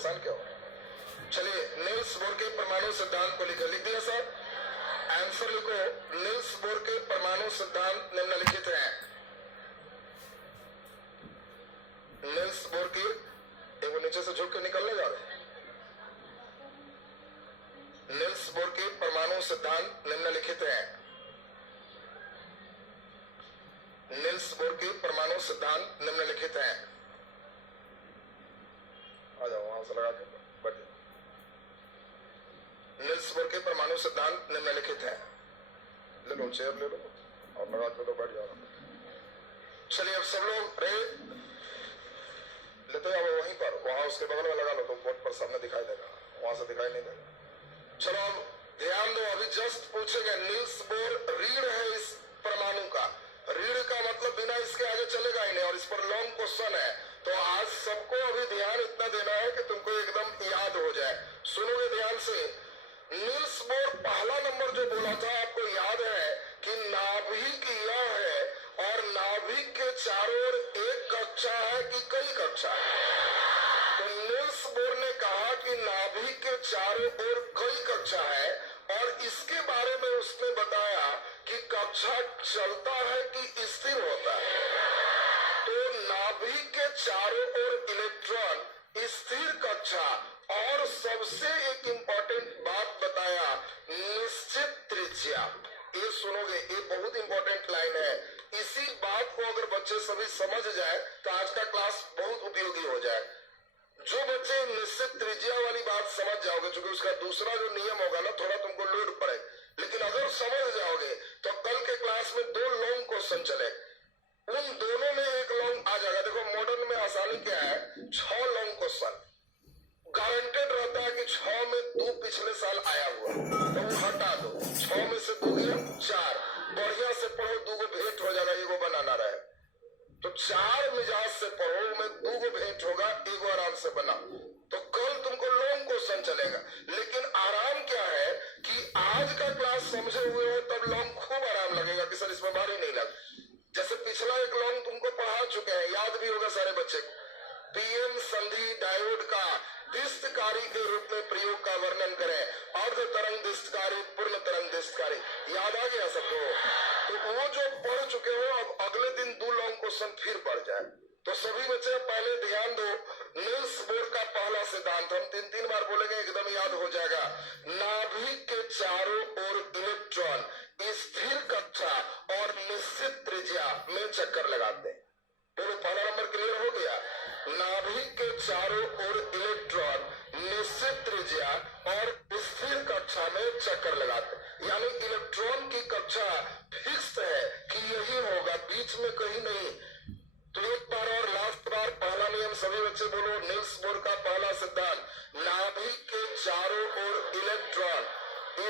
परेशान क्यों? चलिए, नील्स बोर के परमाणु सिद्धांत को लिख दिया साहब। आंसर लिखो। नील्स बोर के परमाणु सिद्धांत निम्नलिखित है। नील्स बोर की वो नीचे से झुक के निकलने जा रहे। नील्स बोर के परमाणु सिद्धांत निम्नलिखित है। नील्स बोर के परमाणु सिद्धांत निम्नलिखित है। आ जाओ, वहां से लगा के बैठिए। नील्स बोर के परमाणु सिद्धांत निम्नलिखित है। ले लो, चेयर ले लो और लगा के तो बैठ जाओ। चलिए, अब सब लोग रे लेते हैं वहीं पर, वहां उसके बगल में लगा लो तो बोर्ड पर सामने दिखाई देगा, वहां से दिखाई नहीं देगा। चलो अब ध्यान दो, अभी जस्ट पूछेंगे नील्स बोर रीढ़ है इस परमाणु का। रीढ़ का मतलब बिना इसके आगे चलेगा ही नहीं, और इस पर लॉन्ग क्वेश्चन है। तो आज सबको अभी ध्यान इतना देना है कि तुमको एकदम याद हो जाए। सुनोगे ध्यान से। नील्स बोर पहला नंबर जो बोला था, आपको याद है कि नाभिक यह है और नाभिक के चारों ओर एक कक्षा है कि कई कक्षा है? तो नील्स बोर ने कहा कि नाभिक के चारों ओर कई कक्षा है, और इसके बारे में उसने बताया कि कक्षा चलता है कि स्थिर होता है। तो नाभिक के चारों ओर इलेक्ट्रॉन, स्थिर कक्षा, और सबसे एक इंपॉर्टेंट बात बताया, निश्चित त्रिज्या। ये सुनोगे, ये बहुत इंपॉर्टेंट लाइन है। इसी बात को अगर बच्चे सभी समझ जाए तो आज का क्लास बहुत उपयोगी हो जाए। जो बच्चे निश्चित त्रिज्या वाली बात समझ जाओगे, क्योंकि उसका दूसरा जो नियम होगा ना, थोड़ा तुमको लोड पड़े, लेकिन अगर समझ जाओगे तो कल के क्लास में 2 लॉन्ग क्वेश्चन चले, उन दोनों में एक लॉन्ग आ जाएगा। देखो मॉडर्न में आसानी क्या है, 6 लॉन्ग क्वेश्चन गारंटेड रहता है कि 6 में 2 पिछले साल आया हुआ, तो वो हटा दो। 6 में से 2 गया 4, बढ़िया से पढ़ो, 2 को भेंट हो जाएगा, एगो बनाना रहे तो 4 मिजाज से पढ़ो, में 2 को भेंट होगा, एगो आराम से बना। तो कल तुमको लॉन्ग क्वेश्चन चलेगा। लेकिन आराम क्या है कि आज का क्लास समझे हुए हो तब लॉन्ग खूब आराम लगेगा कि सर इसमें भारी नहीं लग। जैसे पिछला एक लॉन्ग तुमको पढ़ा चुके हैं, याद भी होगा सारे बच्चे को। पीएन संधि डायोड का दिष्टकारी के रूप में प्रयोग का वर्णन करें, अर्ध तरंग दिष्टकारी, पूर्ण तरंग दिष्टकारी। याद आ गया सबको? तो वो जो पढ़ चुके हो, अब अगले दिन 2 लॉन्ग क्वेश्चन फिर पढ़ जाए। तो सभी बच्चे पहले ध्यान दो, नील्स बोर का पहला सिद्धांत हम 3 बार बोलेंगे, एकदम याद हो जाएगा। नाभिक के चारों ओर इलेक्ट्रॉन स्थिर कक्षा और निश्चित त्रिज्या में चक्कर लगाते हैं। बोलो, पहला नंबर क्लियर हो गया। नाभिक के चारों ओर इलेक्ट्रॉन निश्चित त्रिज्या और स्थिर कक्षा में चक्कर लगाते हैं, यानी इलेक्ट्रॉन की कक्षा फिक्स है कि यही होगा, बीच में कहीं नहीं। तो एक बार और लास्ट बार पहला नियम सभी बच्चे बोलो, नील्स बोर का पहला सिद्धांत, नाभिक के चारों ओर इलेक्ट्रॉन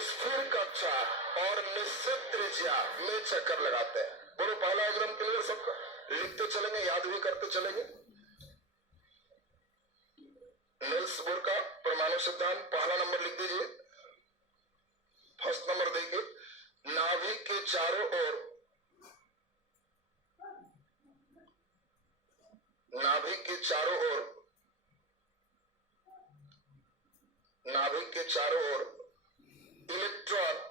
स्थिर कक्षा और निश्चित त्रिज्या में चक्कर लगाते हैं। बोलो, पहला एकदम क्लियर सबका? लिखते चलेंगे, याद भी करते चलेंगे। नील्स बोर का परमाणु सिद्धांत पहला नंबर लिख दीजिए, फर्स्ट नंबर देखिए। नाभिक के चारों ओर, नाभिक के चारों ओर, नाभिक के चारों ओर इलेक्ट्रॉन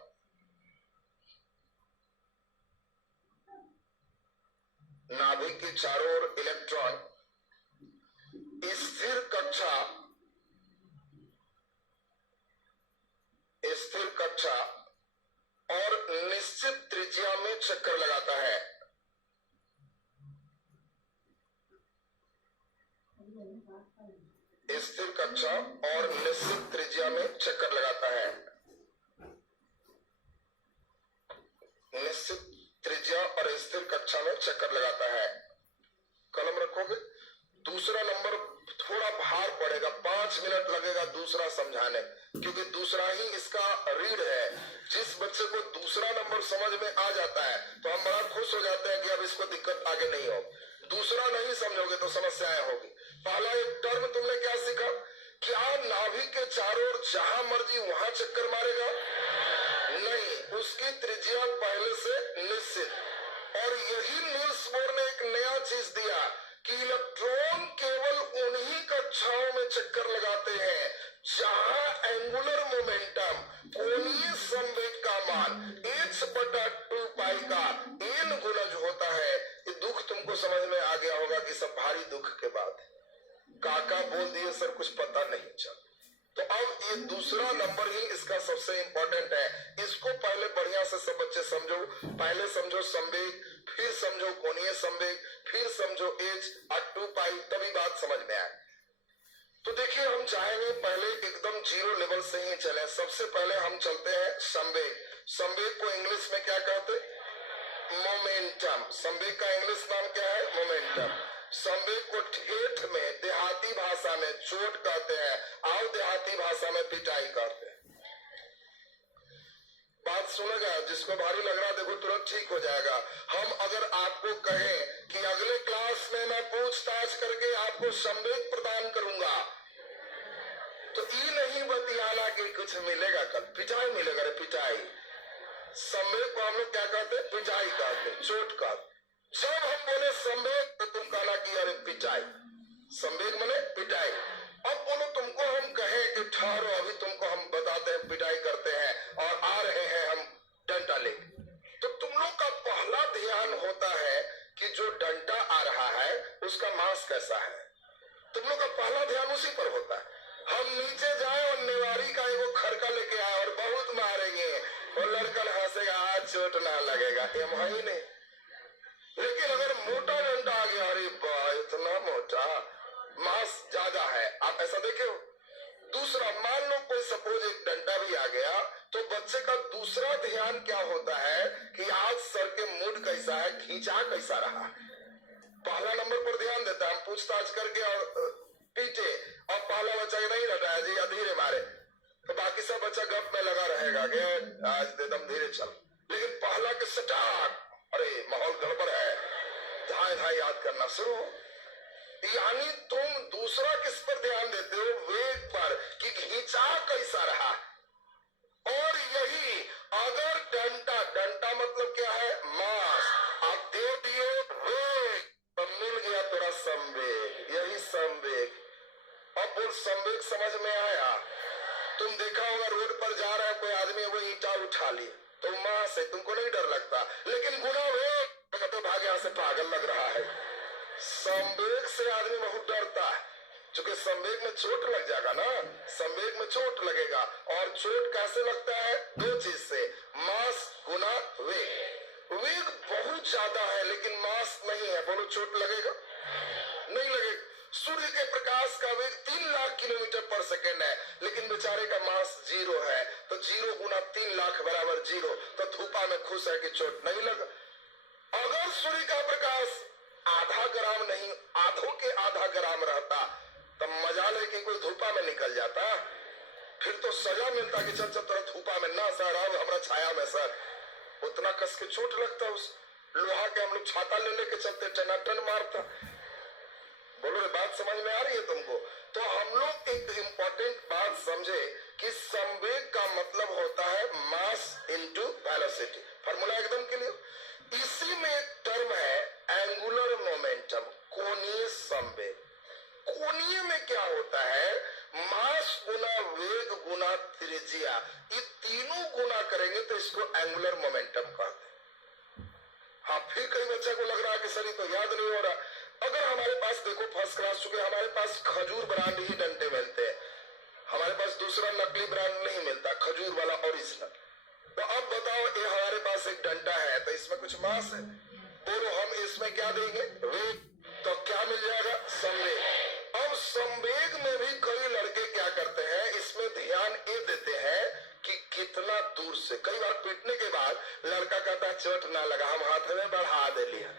नाभिक के चारों ओर इलेक्ट्रॉन स्थिर कक्षा, स्थिर कक्षा और निश्चित त्रिज्या में चक्कर लगाता है। स्थिर कक्षा और निश्चित त्रिज्या में चक्कर लगाता है। निश्चित त्रिज्या और स्थिर कक्षा में चक्कर लगाता है। कलम रखोगे? दूसरा नंबर थोड़ा भार पड़ेगा, 5 मिनट लगेगा दूसरा समझाने, क्योंकि दूसरा ही इसका रीड है। जिस बच्चे को दूसरा नंबर समझ में आ जाता है तो हम बड़ा खुश हो जाते हैं कि अब इसको दिक्कत आगे नहीं हो। दूसरा नहीं समझोगे तो समस्याएं होगी। पहला एक टर्म तुमने क्या सीखा? क्या नाभिक के चारों ओर जहां मर्जी वहां चक्कर मारेगा? नहीं, उसकी त्रिज्या पहले से निश्चित। और यही नील्स बोर ने एक नया चीज दिया कि इलेक्ट्रॉन केवल उन्हीं कक्षाओं में चक्कर लगाते हैं जहां एंगुलर मोमेंटम कोणीय संवेग का मान h/2 का n गुणज होता है। ये दुख तुमको समझ में आ गया होगा कि सब भारी दुख के बाद काका बोल दिए सर कुछ पता नहीं चल। तो अब ये दूसरा नंबर ही इसका सबसे इंपॉर्टेंट है, इसको पहले बढ़िया से सब बच्चे समझो। पहले समझो संवेग, फिर समझो कोणीय संवेग, फिर समझो h/2 तभी बात समझ में आए। तो देखिए हम चाहेंगे पहले एकदम जीरो लेवल से ही चले। सबसे पहले हम चलते हैं संवेग। संवेग को इंग्लिश में क्या कहते? मोमेंटम। संवेग का इंग्लिश नाम क्या है? मोमेंटम। संवेग को ठेठ में देहाती भाषा में चोट कहते हैं और देहाती भाषा में पिटाई कहते हैं। बात सुनेगा, जिसको भारी लग रहा देखो तुरंत ठीक हो जाएगा। हम अगर आपको कहें कि अगले क्लास में मैं पूछताछ करके आपको संवेग प्रदान करूंगा, तो ये नहीं बतियाना कि कुछ मिलेगा कल, पिटाई मिलेगा रे पिटाई। संवेग को हम लोग क्या कहते हैं? पिटाई कहते हैं, चोट कहते। जब हम बोले संवेग तो तुम कहना कि अरे पिटाई, संवेग माने पिटाई। अब बोलो तुमको हम कहें कि ठहरो अभी तुमको हम बताते हैं पिटाई करते हैं और आ रहे हैं हम डंडा लेके, तो तुम लोग का पहला ध्यान होता है कि जो डंडा आ रहा है उसका मांस कैसा है। तुम लोग का पहला ध्यान उसी पर होता है। हम नीचे जाए और निवारी का एगो खड़का लेके आए और बहुत मारेंगे और लड़का हंसेगा, आज चोट ना लगेगा, ये वही नहीं। लेकिन अगर मोटा डंडा आ गया, अरे वाह इतना मोटा, मांस ज्यादा है, आप ऐसा देखे हो। दूसरा, मान लो कोई सपोज एक डंडा भी आ गया, तो बच्चे का दूसरा ध्यान क्या होता है कि आज सर के मूड कैसा है, खींचा कैसा रहा। पहला नंबर पर ध्यान देता है, हम पूछताछ करके और पीटे और पहला बच्चा नहीं हटाया जी धीरे मारे, तो बाकी सब बच्चा गप में लगा रहेगा कि आज एकदम धीरे चल। लेकिन पहला के सटाक, अरे माहौल गड़बड़ है, धाए धाए याद करना शुरू। यानी तुम दूसरा किस पर ध्यान देते हो? वेग पर, कि खींचा कैसा रहा। और यही अगर डंडा, डंडा मतलब क्या है? मास, आप दे दिए वेग तो मिल गया तेरा संवेग, यही संवेग। अब बोल संवेग समझ में आया? तुम देखा होगा रोड पर जा रहा है कोई आदमी वो ईंटा उठा लिए तो मां से तुमको नहीं डर लगता, लेकिन गुना वेग तो भागे, यहां से पागल लग रहा है। संवेग से आदमी बहुत डरता है, क्योंकि संवेग में चोट लग जाएगा ना, संवेग में चोट लगेगा। और चोट कैसे लगता है? दो चीज से, मास गुना वेग। वेग बहुत ज्यादा है लेकिन मास नहीं है, बोलो चोट लगेगा? नहीं लगेगा। सूर्य के प्रकाश का वेग 3 लाख किलोमीटर पर सेकेंड है, लेकिन बेचारे का मास 0 है, तो 0 गुना 3 लाख बराबर 0, तो धूपा में खुश है कि चोट नहीं लगा। अगर सूर्य का प्रकाश आधा ग्राम नहीं, आधों के आधा ग्राम रहता, तब मजा ले कि कोई धूपा में निकल जाता, फिर तो सजा मिलता कि चल चल थोड़ा धूपा में ना सर, अब हमारा छाया में सर। उतना कस के चोट लगता, उस लोहा के हम लोग छाता ले लेके चलते, टनाटन मारता। बोलो रे बात समझ में आ रही है तुमको? तो हम लोग एक इम्पोर्टेंट बात समझे कि संवेग का मतलब होता है मास इनटू वेलोसिटी। फार्मूला एकदम क्लियर। इसी में एक टर्म है एंगुलर मोमेंटम, कोणीय संवेग। कोणीय में क्या होता है? मास गुना वेग गुना त्रिज्या, ये तीनों गुना करेंगे तो इसको एंगुलर मोमेंटम कहते हैं। हाँ, फिर कई बच्चे को लग रहा है कि सर ये तो याद नहीं हो रहा। अगर हमारे पास देखो फर्स्ट क्लास, चुके हमारे पास खजूर ब्रांड ही डंडे मिलते हैं, हमारे पास दूसरा नकली ब्रांड नहीं मिलता, खजूर वाला ओरिजिनल। तो अब बताओ ये हमारे पास एक डंडा है तो इसमें कुछ मास है, बोलो हम इसमें क्या देंगे? वेग। तो क्या मिल जाएगा? संवेग। अब संवेग में भी कई लड़के क्या करते हैं, इसमें ध्यान ये देते हैं कि कितना दूर से। कई बार पीटने के बाद लड़का कहता है चोट ना लगा, हम हाथ में बढ़ा दे लिया।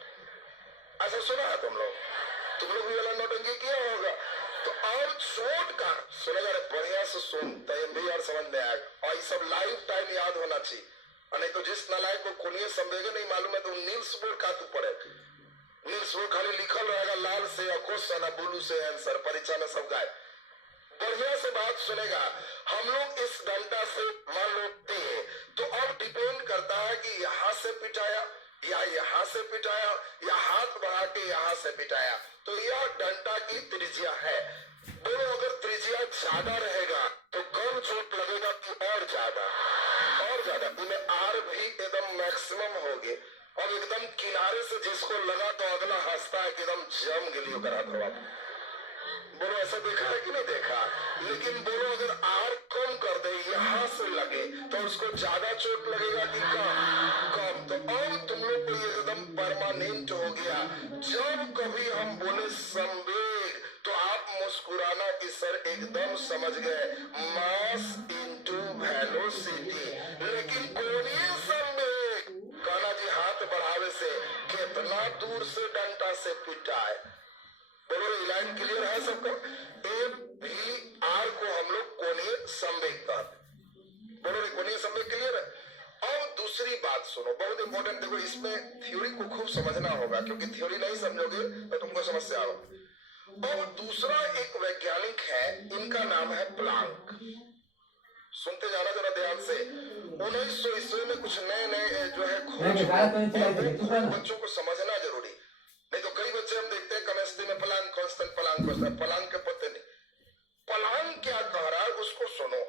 ऐसा सुना है तुम लोग भी वाला नौटंकी किया होगा। तो और चोट का सुनेगा, बढ़िया से सुन भी यार समझ में आएगा। और ये सब लाइफ टाइम याद होना चाहिए, और नहीं तो जिस नालायक को कोणीय संवेग नहीं मालूम है तो नील्स बोर का तू पड़े। नील्स बोर खाली लिखल रहेगा लाल से या क्वेश्चन है, ब्लू से आंसर, परीक्षा में सब गायब। बढ़िया से बात सुनेगा। हम लोग इस डंडा से मान लो तो अब डिपेंड करता है कि यहाँ से पिटाया या यहाँ से पिटाया या हाथ बढ़ा के यहाँ से पिटाया, तो यह डंडा की त्रिज्या है। बोलो अगर त्रिज्या ज्यादा रहेगा तो कम चोट लगेगा कि और ज्यादा? और ज्यादा। इन्हें आर भी एकदम मैक्सिमम हो गए और एकदम किनारे से जिसको लगा तो अगला हंसता है कि एकदम जम गिली करा दो आप। बोलो ऐसा देखा है कि नहीं देखा? लेकिन बोलो अगर आर कम कर दे यहां से लगे तो उसको ज्यादा चोट लगेगा कि कम? कम। तो अब तुम लोग को ये एकदम परमानेंट हो गया। जब कभी हम बोले संवेग तो आप मुस्कुराना कि सर एकदम समझ गए, मास इंटू वेलोसिटी। लेकिन कोणीय संवेग कान्हा जी हाथ बढ़ावे से कितना दूर से डंडा से पिटा है। बोलो लाइन क्लियर है सबको? ए भी आर को हम लोग कोणीय संवेग कहते। बोलो कोणीय संवेग क्लियर है? अब दूसरी बात सुनो, बहुत इंपॉर्टेंट। देखो इसमें थ्योरी को खूब समझना होगा, क्योंकि थ्योरी नहीं समझोगे तो तुमको समस्या होगी। और दूसरा एक वैज्ञानिक है, इनका नाम है प्लांक। सुनते जाना जरा ध्यान से। 1900 ईस्वी में कुछ नए नए जो है खोज, बच्चों को समझना जरूरी। नहीं तो कई बच्चे हम देखते हैं केमिस्ट्री में प्लांक कांस्टेंट, प्लांक के पते नहीं। प्लांक क्या कह रहा है उसको सुनो।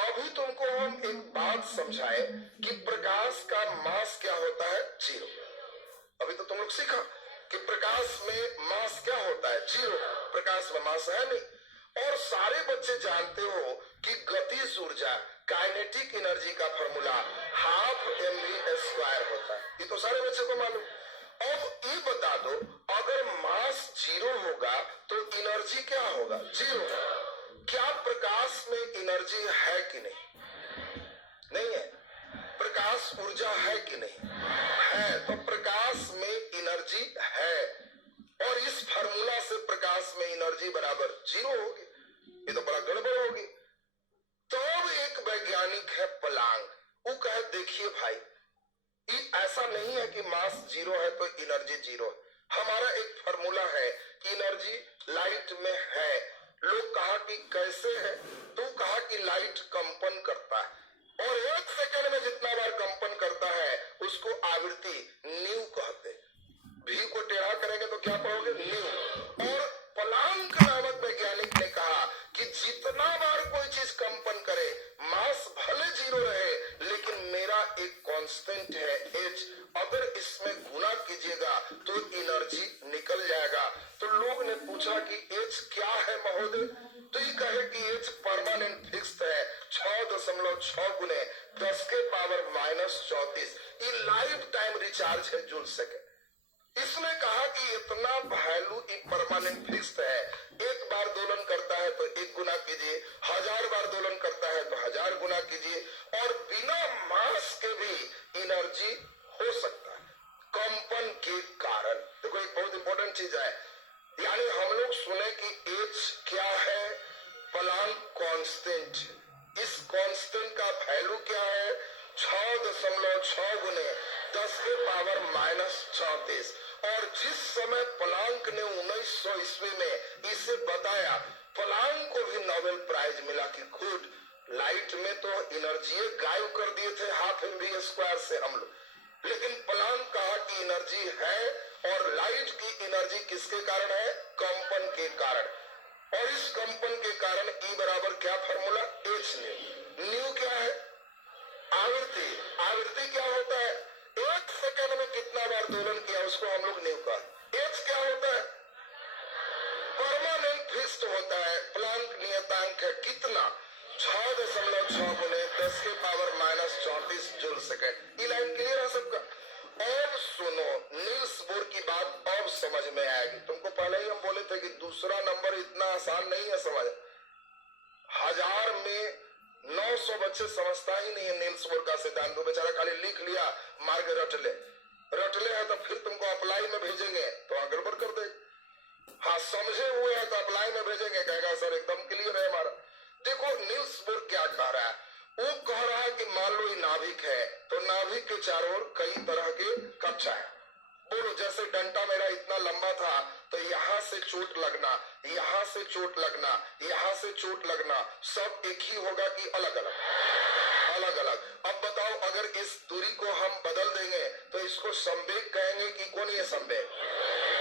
अभी तुमको हम एक बात समझाए कि प्रकाश का मास क्या होता है? जीरो। अभी तो तुम लोग सीखा कि प्रकाश में मास क्या होता है? जीरो। प्रकाश में मास है नहीं। और सारे बच्चे जानते हो कि गतिज ऊर्जा काइनेटिक एनर्जी का फॉर्मूला हाफ mv² होता है। ये तो सारे बच्चे को मालूम। अब ये बता दो, अगर मास जीरो होगा तो एनर्जी क्या होगा? जीरो। क्या प्रकाश में एनर्जी है कि नहीं? नहीं है। प्रकाश ऊर्जा है कि नहीं? है। तो प्रकाश में एनर्जी है और इस फार्मूला से प्रकाश में एनर्जी बराबर जीरो होगी। ये तो बड़ा गड़बड़ होगी। तब एक वैज्ञानिक है प्लांक, वो कहे देखिए भाई, ऐसा नहीं है कि मास जीरो है तो एनर्जी जीरो है। हमारा एक फार्मूला है, एनर्जी लाइट में है। लोग कहा कि कैसे है? तो कहा कि लाइट कंपन करता है और 1 सेकंड में जितना बार कंपन करता है उसको आवृत्ति न्यू कहते। भी को टेढ़ा करेंगे तो क्या पढ़ोगे? न्यू। और प्लांक नामक वैज्ञानिक ने कहा कि जितना बार कोई चीज कंपन करे, मास भले जीरो रहे लेकिन मेरा एक कांस्टेंट है एच, अगर इसमें गुना कीजिएगा तो एनर्जी निकल जाएगा। तो लोग ने पूछा कि एच क्या है महोदय? तो ये कहे कि एच परमानेंट फिक्स्ड है 6.6 गुने 10 के पावर -34। ये लाइफ टाइम रिचार्ज है जूल सेकेंड। इसने कहा कि इतना वैल्यू परमानेंट फिक्स्ड है, एक बार दोलन करता है तो 1 गुना कीजिए, 1000 बार दोलन करता है तो 1000 गुना कीजिए, और बिना मास के भी एनर्जी हो सकता है कंपन के कारण। देखो एक बहुत इंपॉर्टेंट चीज है, यानी हम लोग सुने कि एच क्या है? Planck constant. इस कांस्टेंट का वैल्यू क्या है? 6.6 गुने 10 के पावर -34। और जिस समय प्लांक ने 1900 ईस्वी में इसे बताया, प्लांक को भी नोबेल प्राइज मिला कि खुद लाइट में तो एनर्जी गायब कर दिए थे हाफ mv² से हम लोग, लेकिन प्लांक कहा कि एनर्जी है और लाइट की एनर्जी किसके कारण है? कंपन के कारण। और इस कंपन के कारण E बराबर क्या फॉर्मूला? H new. न्यू क्या है? आवृत्ति। आवृत्ति क्या होता है? 1 सेकंड में कितना बार दोलन किया उसको हम लोग न्यू का। एच क्या होता है? परमानेंट फिक्स्ड होता है। प्लांक नियतांक है कितना? 6.6 गुने 10 के पावर -34 जूल सेकंड। ये लाइन क्लियर है सबका? अब सुनो, नील्स बोर की बात अब समझ में आएगी। तुमको पहले ही हम बोले थे कि दूसरा नंबर इतना आसान नहीं है समझ। 1000 में 900 बच्चे समझता ही नहीं है नील्स बोर का सिद्धांत। तो बेचारा खाली लिख लिया, मार के रट ले है तो फिर तुमको अप्लाई में भेजेंगे तो गड़बड़ कर दे। हाँ समझे हुए हैं तो अप्लाई में भेजेंगे, कहेगा सर एकदम क्लियर है हमारा। देखो नील्स बोर क्या कह रहा है? वो कह रहा है कि मान लो ये नाभिक है तो नाभिक के चारों ओर कई तरह के कक्षा है। बोलो जैसे डंडा मेरा इतना लंबा था तो यहाँ से चोट लगना, यहाँ से चोट लगना, यहाँ से चोट लगना, सब एक ही होगा कि अलग अलग? अलग अलग। अब बताओ अगर इस दूरी को हम बदल देंगे तो इसको संवेग कहेंगे कि कोणीय संवेग?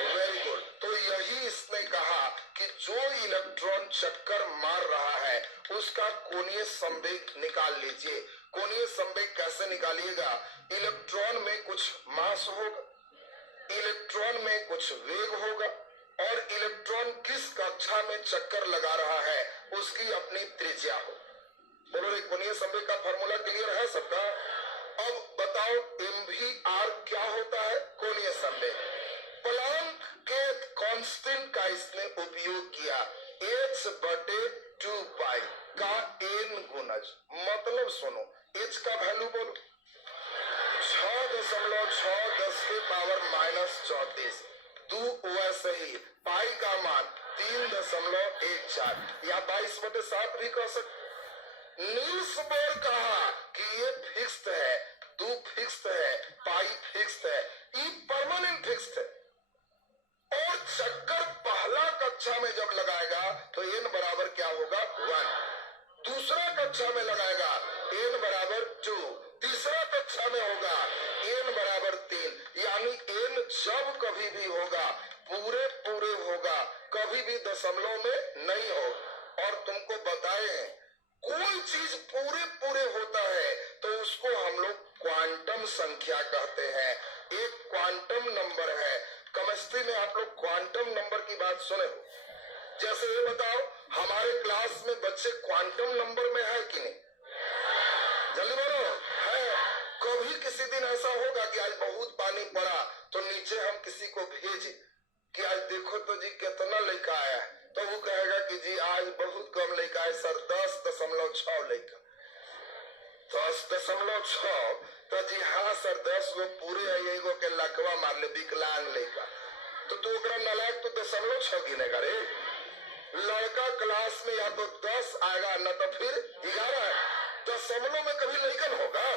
Very good. तो यही इसने कहा कि जो इलेक्ट्रॉन चक्कर मार रहा है उसका कोणीय संवेग निकाल लीजिए। कोणीय संवेग कैसे निकालिएगा? इलेक्ट्रॉन में कुछ मास होगा, इलेक्ट्रॉन में कुछ वेग होगा और इलेक्ट्रॉन किस कक्षा में चक्कर लगा रहा है उसकी अपनी त्रिज्या हो। बोलो रे, कोणीय संवेग का फॉर्मूला क्लियर है सबका? अब बताओ mvr क्या होता है? कोणीय संवेग। प्लांक के कांस्टेंट का इसने उपयोग किया, h/2π का n गुणज। मतलब सुनो, h का वैल्यू बोलो 6.6 10 के पावर -34। वैसे ही पाई का मान 3.14 या 22/7 भी कह सकते। नील्स बोर कहा कि ये फिक्स्ड है, दू फिक्स्ड है, पाई फिक्स्ड है, ये परमानेंट फिक्स्ड है। और चक्कर पहला कक्षा में जब लगाएगा तो n बराबर क्या होगा? 1। दूसरा कक्षा में लगाएगा n बराबर 2, तीसरा कक्षा में होगा n बराबर 3। यानी n जब कभी भी होगा पूरे पूरे होगा, कभी भी दशमलव में नहीं हो। और तुमको बताए कोई चीज पूरे पूरे होता है तो उसको हम लोग क्वांटम संख्या कहते हैं। एक क्वांटम नंबर है। केमिस्ट्री में आप लोग क्वांटम नंबर की बात सुने हो? जैसे ये बताओ, हमारे क्लास में बच्चे क्वांटम नंबर में है कि नहीं? जल्दी बोलो, है? कभी किसी दिन ऐसा होगा कि आज बहुत पानी पड़ा तो नीचे हम किसी को भेजे कि आज देखो तो जी कितना लड़का आया है, तो वो कहेगा कि जी आज बहुत कम लड़का है सर, 10.6 लड़का। 10.6 तो जी हाँ सर, 10 गो पूरे है, एगो के लकवा मार ले, विकलांग लड़का। तो तू ओकरा नालायक तो 0.6 गिनेगा रे। लड़का क्लास में या तो 10 आएगा न तो फिर 11। दशमलव में कभी लड़कन होगा।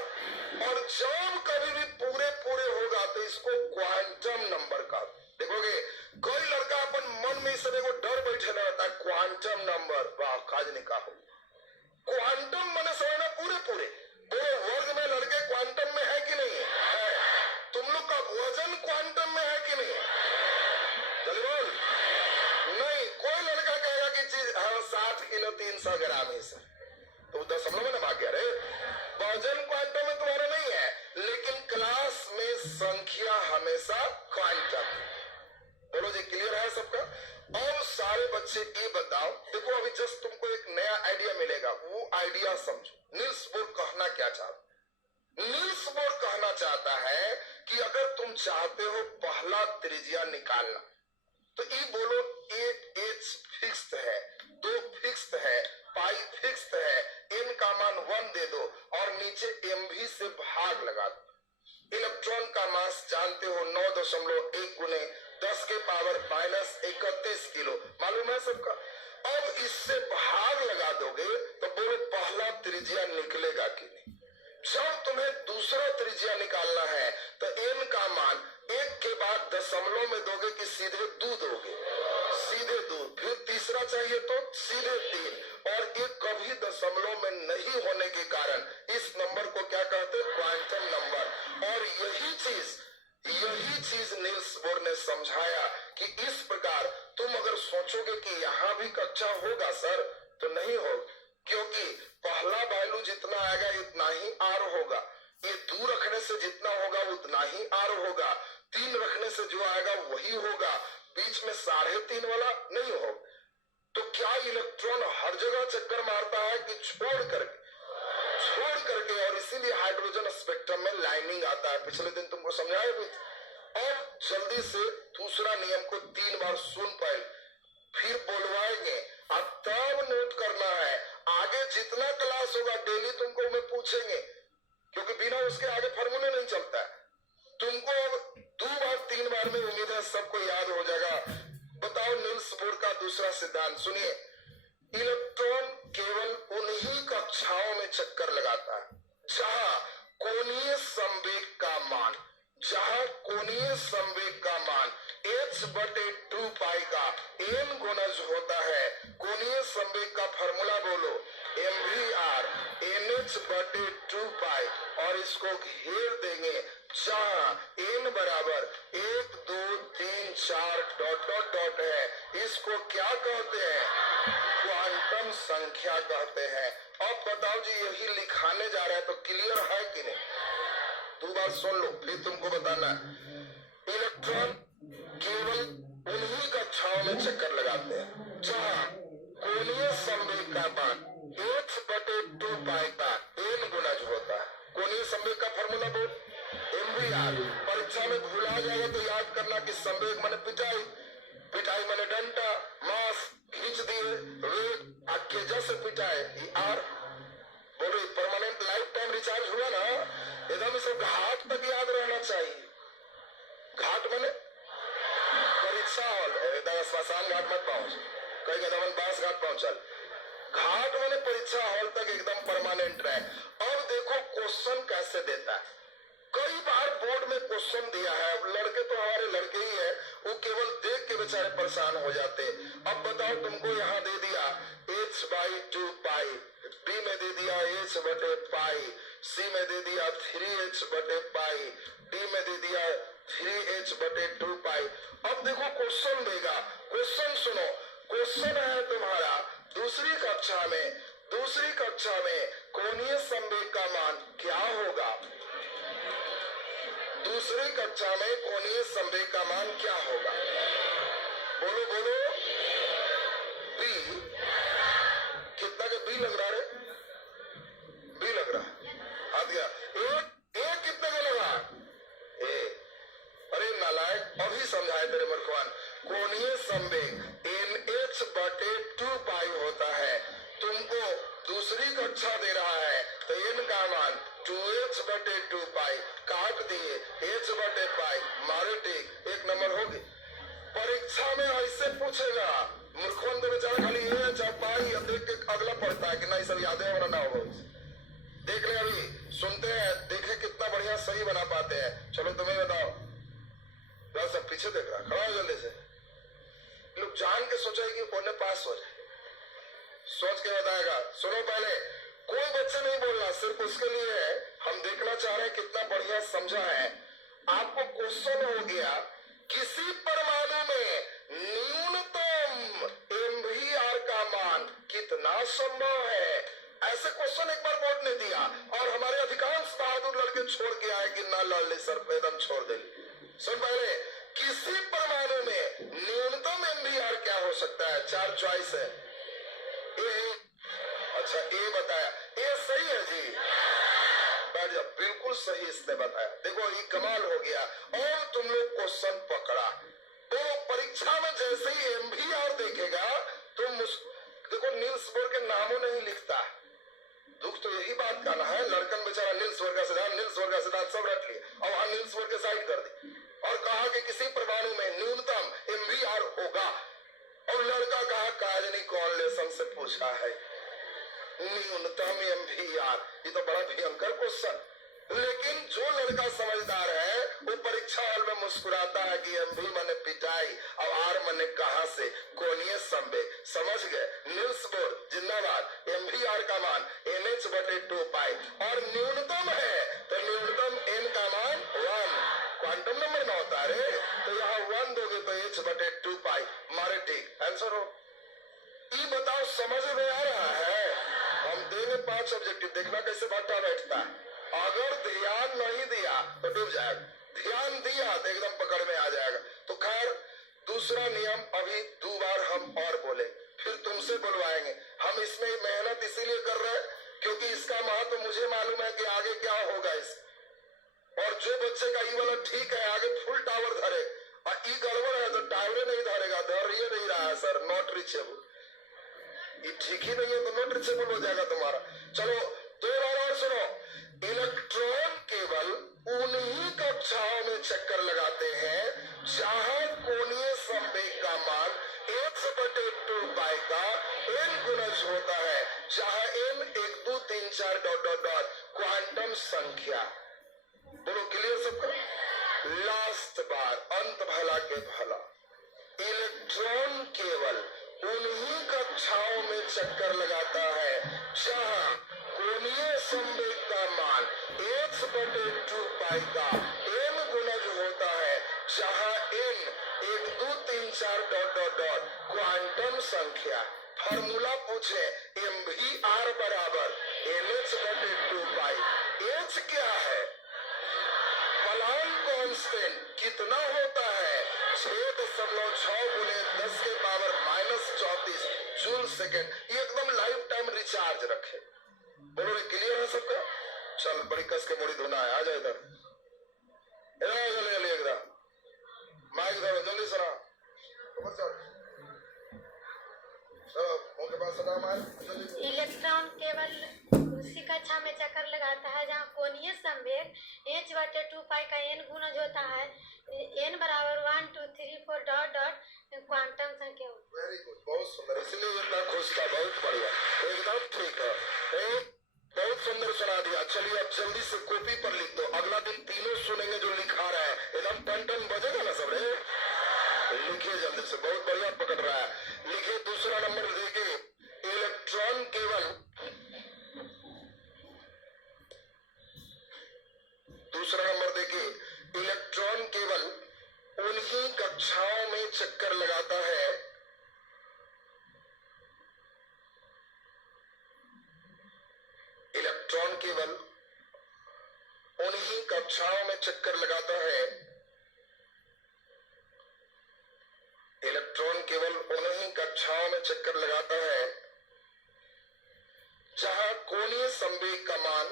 और जब कभी भी पूरे पूरे होगा तो इसको क्वांटम नंबर का देखोगे। कोई लड़का अपन मन में इस को डर बैठे रहता है, क्वांटम नंबर, वाह काज निकाह। क्वांटम मैंने समझना पूरे पूरे। बोलो, वर्ग में लड़के क्वांटम में है कि नहीं है? तुम लोग का वजन क्वांटम में है कि नहीं? चलिए बोल। नहीं, कोई लड़का कहेगा कि चीज 60 किलो 300 ग्राम है सर, तो 10 में भाग गया रे। वजन क्वांटम में तुम्हारा नहीं है, लेकिन क्लास में संख्या हमेशा क्वांटम। बोलो जी, क्लियर है सबका? अब सारे बच्चे ये बताओ, देखो अभी जस्ट तुमको एक नया आइडिया मिलेगा, वो आइडिया समझो। नील्स बोर कहना क्या चाहता? नील्स बोर कहना चाहता है कि अगर तुम चाहते हो पहला त्रिज्या निकालना तो ये बोलो, एक h फिक्स्ड है, 2 फिक्स्ड है, पाई फिक्स्ड है, n का मान 1 दे दो और नीचे mv से भाग लगा दो। इलेक्ट्रॉन का मास जानते हो 9.1 गुने 10 के पावर -31 किलो, मालूम है सबका? अब इससे भाग लगा दोगे तो बोलो पहला त्रिज्या निकलेगा कि नहीं? जब तुम्हें दूसरा त्रिज्या निकालना है तो n का मान 1 के बाद दशमलव में दोगे कि सीधे 2 दोगे? सीधे 2। फिर तीसरा चाहिए तो सीधे 3। और ये कभी दशमलव में नहीं होने के कारण इस नंबर को क्या कहते हैं? Quantum number. और यही चीज नील्स बोर ने समझाया कि इस प्रकार तुम अगर सोचोगे कि यहाँ भी कक्षा होगा सर, तो नहीं होगा, क्योंकि पहला वैल्यू जितना आएगा इतना ही आर होगा। ये 2 रखने से जितना होगा उतना ही आर होगा। 3 रखने से जो आएगा वही होगा, बीच में 3.5 वाला नहीं होगा। तो क्या इलेक्ट्रॉन हर जगह चक्कर मारता है कि छोड़ करके? और इसीलिए हाइड्रोजन स्पेक्ट्रम में लाइनिंग आता है। पिछले दिन तुमको समझाया भी। और जल्दी से दूसरा नियम को 3 बार सुन पाए, फिर बोलवाएंगे। अब तब नोट करना है, आगे जितना क्लास होगा डेली तुमको मैं पूछेंगे, क्योंकि बिना उसके आगे फॉर्मूले नहीं चलता है। तुमको अब 2 बार 3 बार में उम्मीद है सबको याद हो जाएगा। बताओ नील्स बोर का दूसरा सिद्धांत सुनिए। इलेक्ट्रॉन केवल उन्हीं कक्षाओं में चक्कर लगाता है जहां कोणीय संवेग का मान h/2π का n गुणज होता है। कोणीय संवेग का फॉर्मूला बोलो, mvr nh/2π, और इसको घेर देंगे जहां n बराबर 1 2 3 4 डॉट डॉट डॉट है, इसको क्या कहते हैं? क्वांटम संख्या कहते हैं। अब बताओ जी, यही लिखाने जा रहे हैं तो क्लियर है कि नहीं? दो बार सुन लो फिर तुमको बताना। इलेक्ट्रॉन केवल उन्हीं कक्षाओं में चक्कर लगाते हैं जहां कोणीय संवेग का मान h/2 पाई का n गुणज होता है। कोणीय संवेग का फॉर्मूला बोल, mvr। परीक्षा में भूला जाएगा तो याद करना कि संवेग माने पिटाई, पिटाई माने डंडा, मास खींच दिए, वेग आखेजा से पिटाए, आर। बोलो परमानेंट लाइफ टाइम रिचार्ज हुआ ना, एकदम इसे घाट तक याद रहना चाहिए। घाट माने परीक्षा हॉल, एकदम स्मशान घाट मत पहुंच, कहीं कदम बास घाट पहुंचल। घाट माने परीक्षा हॉल तक एकदम परमानेंट रहे। अब देखो क्वेश्चन कैसे देता है। कई बार बोर्ड में क्वेश्चन दिया है, लड़के तो हमारे लड़के ही है, वो केवल देख के बेचारे परेशान हो जाते। अब बताओ तुमको यहाँ दे दिया h/2 पाई, बी में दे दिया h/पाई, सी में दे दिया 3h/पाई, डी में दे दिया 3h/2 पाई। अब देखो क्वेश्चन देगा, क्वेश्चन सुनो। क्वेश्चन है तुम्हारा दूसरी कक्षा में कोणीय संवेग का मान क्या होगा? दूसरी कक्षा में कोणीय संवेग का मान क्या होगा? बोलो बोलो। बी कितना का बी लग रहा है? बी लग रहा है, आ गया। ए कितने का लगा? ए। अरे नालायक, अभी समझाए तेरे मूर्खवान। कोणीय संवेग NH/2 पाई होता है। तुमको दूसरी कक्षा दे रहा है तो n का मान 2h/2 पाई, काट दिए h/पाई, मारे टिक, एक नंबर होगी। परीक्षा में ऐसे पूछेगा, मूर्खों तो बेचारा खाली पाई देख के अगला पढ़ता है कि नहीं सब यादें और ना हो। देख ले अभी, सुनते हैं, देखे कितना बढ़िया सही बना पाते हैं। चलो तुम्हें बताओ, सब पीछे देख रहा, खड़ा हो जल्दी से। लोग जान के सोचे कि उन्हें पास हो जाए, सोच के बताएगा। सुनो पहले, कोई बच्चे नहीं बोलना, सिर्फ उसके लिए हम देखना चाह रहे हैं कितना बढ़िया समझा है। आपको क्वेश्चन हो गया, किसी परमाणु में न्यूनतम MVR का मान कितना संभव है? ऐसे क्वेश्चन एक बार बोर्ड ने दिया और हमारे अधिकांश बहादुर लड़के छोड़ के आए कि ना लड़ ले सर, एकदम छोड़ दे। सुन पहले, किसी परमाणु में न्यूनतम MVR क्या हो सकता है? 4 चॉइस है। ए, अच्छा ए बताया, ए सही है जी, बैठ जाओ, बिल्कुल सही इसने बताया। देखो ये कमाल हो गया। और तुम लोग क्वेश्चन पकड़ा तो परीक्षा में जैसे ही MVR देखेगा तो देखो नील्स बोर के नामों नहीं लिखता। दुख तो यही बात का ना है, लड़कन बेचारा नील्स बोर का सिद्धांत सब रख लिए और वहां नील्स बोर के साइड कर दी और कहा कि किसी परमाणु में न्यूनतम MVR होगा। और लड़का कहा काजनी कॉलेशन से पूछा है न्यूनतम MVR, ये तो बड़ा भयंकर क्वेश्चन। लेकिन जो लड़का समझदार है वो परीक्षा हॉल में मुस्कुराता है कि MV माने पिटाई और R माने कहां से, कोणीय संवेग। समझ गए? नील्स बोर जिंदाबाद। MVR का मान NH/2 पाई और न्यूनतम है तो न्यूनतम n का मान 1, क्वांटम नंबर ना होता है। तो यहाँ 1 दोगे तो H/2 पाई, मारे टिक, आंसर हो। ये बताओ समझ में आ रहा है? हम देंगे 5 ऑब्जेक्टिव, देखना कैसे भट्टा बैठता है। अगर ध्यान नहीं दिया तो डूब जाएगा, ध्यान दिया तो एकदम पकड़ में आ जाएगा। तो खैर दूसरा नियम अभी 2 बार हम और बोले, फिर तुमसे बुलवाएंगे। हम इसमें मेहनत इसीलिए कर रहे हैं क्योंकि इसका महत्व मुझे मालूम है कि आगे क्या होगा इस। और जो बच्चे का ई वाला ठीक है आगे फुल टावर धरे और ई गड़बड़ है तो टावर नहीं धरेगा, धर ये नहीं रहा है सर, नॉट रीचेबल। ये ठीक ही नहीं है तो नॉट रीचेबल हो जाएगा तुम्हारा। चलो 2 बार और सुनो। इलेक्ट्रॉन केवल उन्हीं कक्षाओं में चक्कर लगाते हैं जहां कोणीय संवेग का मान h/2 पाई का n गुणज होता है, जहां n 1 2 3 4 dot dot dot quantum संख्या। बोलो क्लियर सबका? लास्ट बार, अंत भला के भला। इलेक्ट्रॉन केवल उन्हीं कक्षाओं में चक्कर लगाता है जहां कोणीय संवेग का मान h/2 पाई का n गुणज होता है, जहां n 1 डॉट डॉट क्वांटम संख्या फॉर्मूला पूछे mvr बराबर NH/2 एच क्या है? प्लांक कांस्टेंट कितना होता है? 6.6 गुने 10 के पावर -34 जूल सेकेंड। ये एकदम लाइफ टाइम रिचार्ज रखे। बोलो रे, क्लियर है सबका? चल बड़ी कस के मोड़ी धोना है, आ जाए इधर एकदम माइक धरो जल्दी सरा उनके पास सदा माइक। इलेक्ट्रॉन केवल उसी कक्षा में चक्कर लगाता है जहाँ कोणीय संवेग h/2 पाई का n गुणज होता है। n बराबर 1 2 3 4 डॉट डॉट क्वांटम संख्या। वेरी गुड, बहुत सुंदर, इसलिए इतना खुश था। बहुत बढ़िया, एकदम ठीक है, बहुत सुंदर सुना दिया। चलिए अब जल्दी से कॉपी पर लिख दो, अगला दिन तीनों सुनेंगे जो लिखा रहा है, एकदम टन टन बजेगा ना सब रे। लिखिए जल्दी से, बहुत बढ़िया पकड़ रहा है। लिखिए दूसरा नंबर देखिए, इलेक्ट्रॉन केवल दूसरा नंबर देखिए, इलेक्ट्रॉन केवल उन्हीं कक्षाओं में चक्कर लगाता है इलेक्ट्रॉन केवल उन्हीं कक्षाओं में चक्कर लगाता है इलेक्ट्रॉन केवल उन्हीं कक्षाओं में चक्कर लगाता है जहां कोणीय संवेग का मान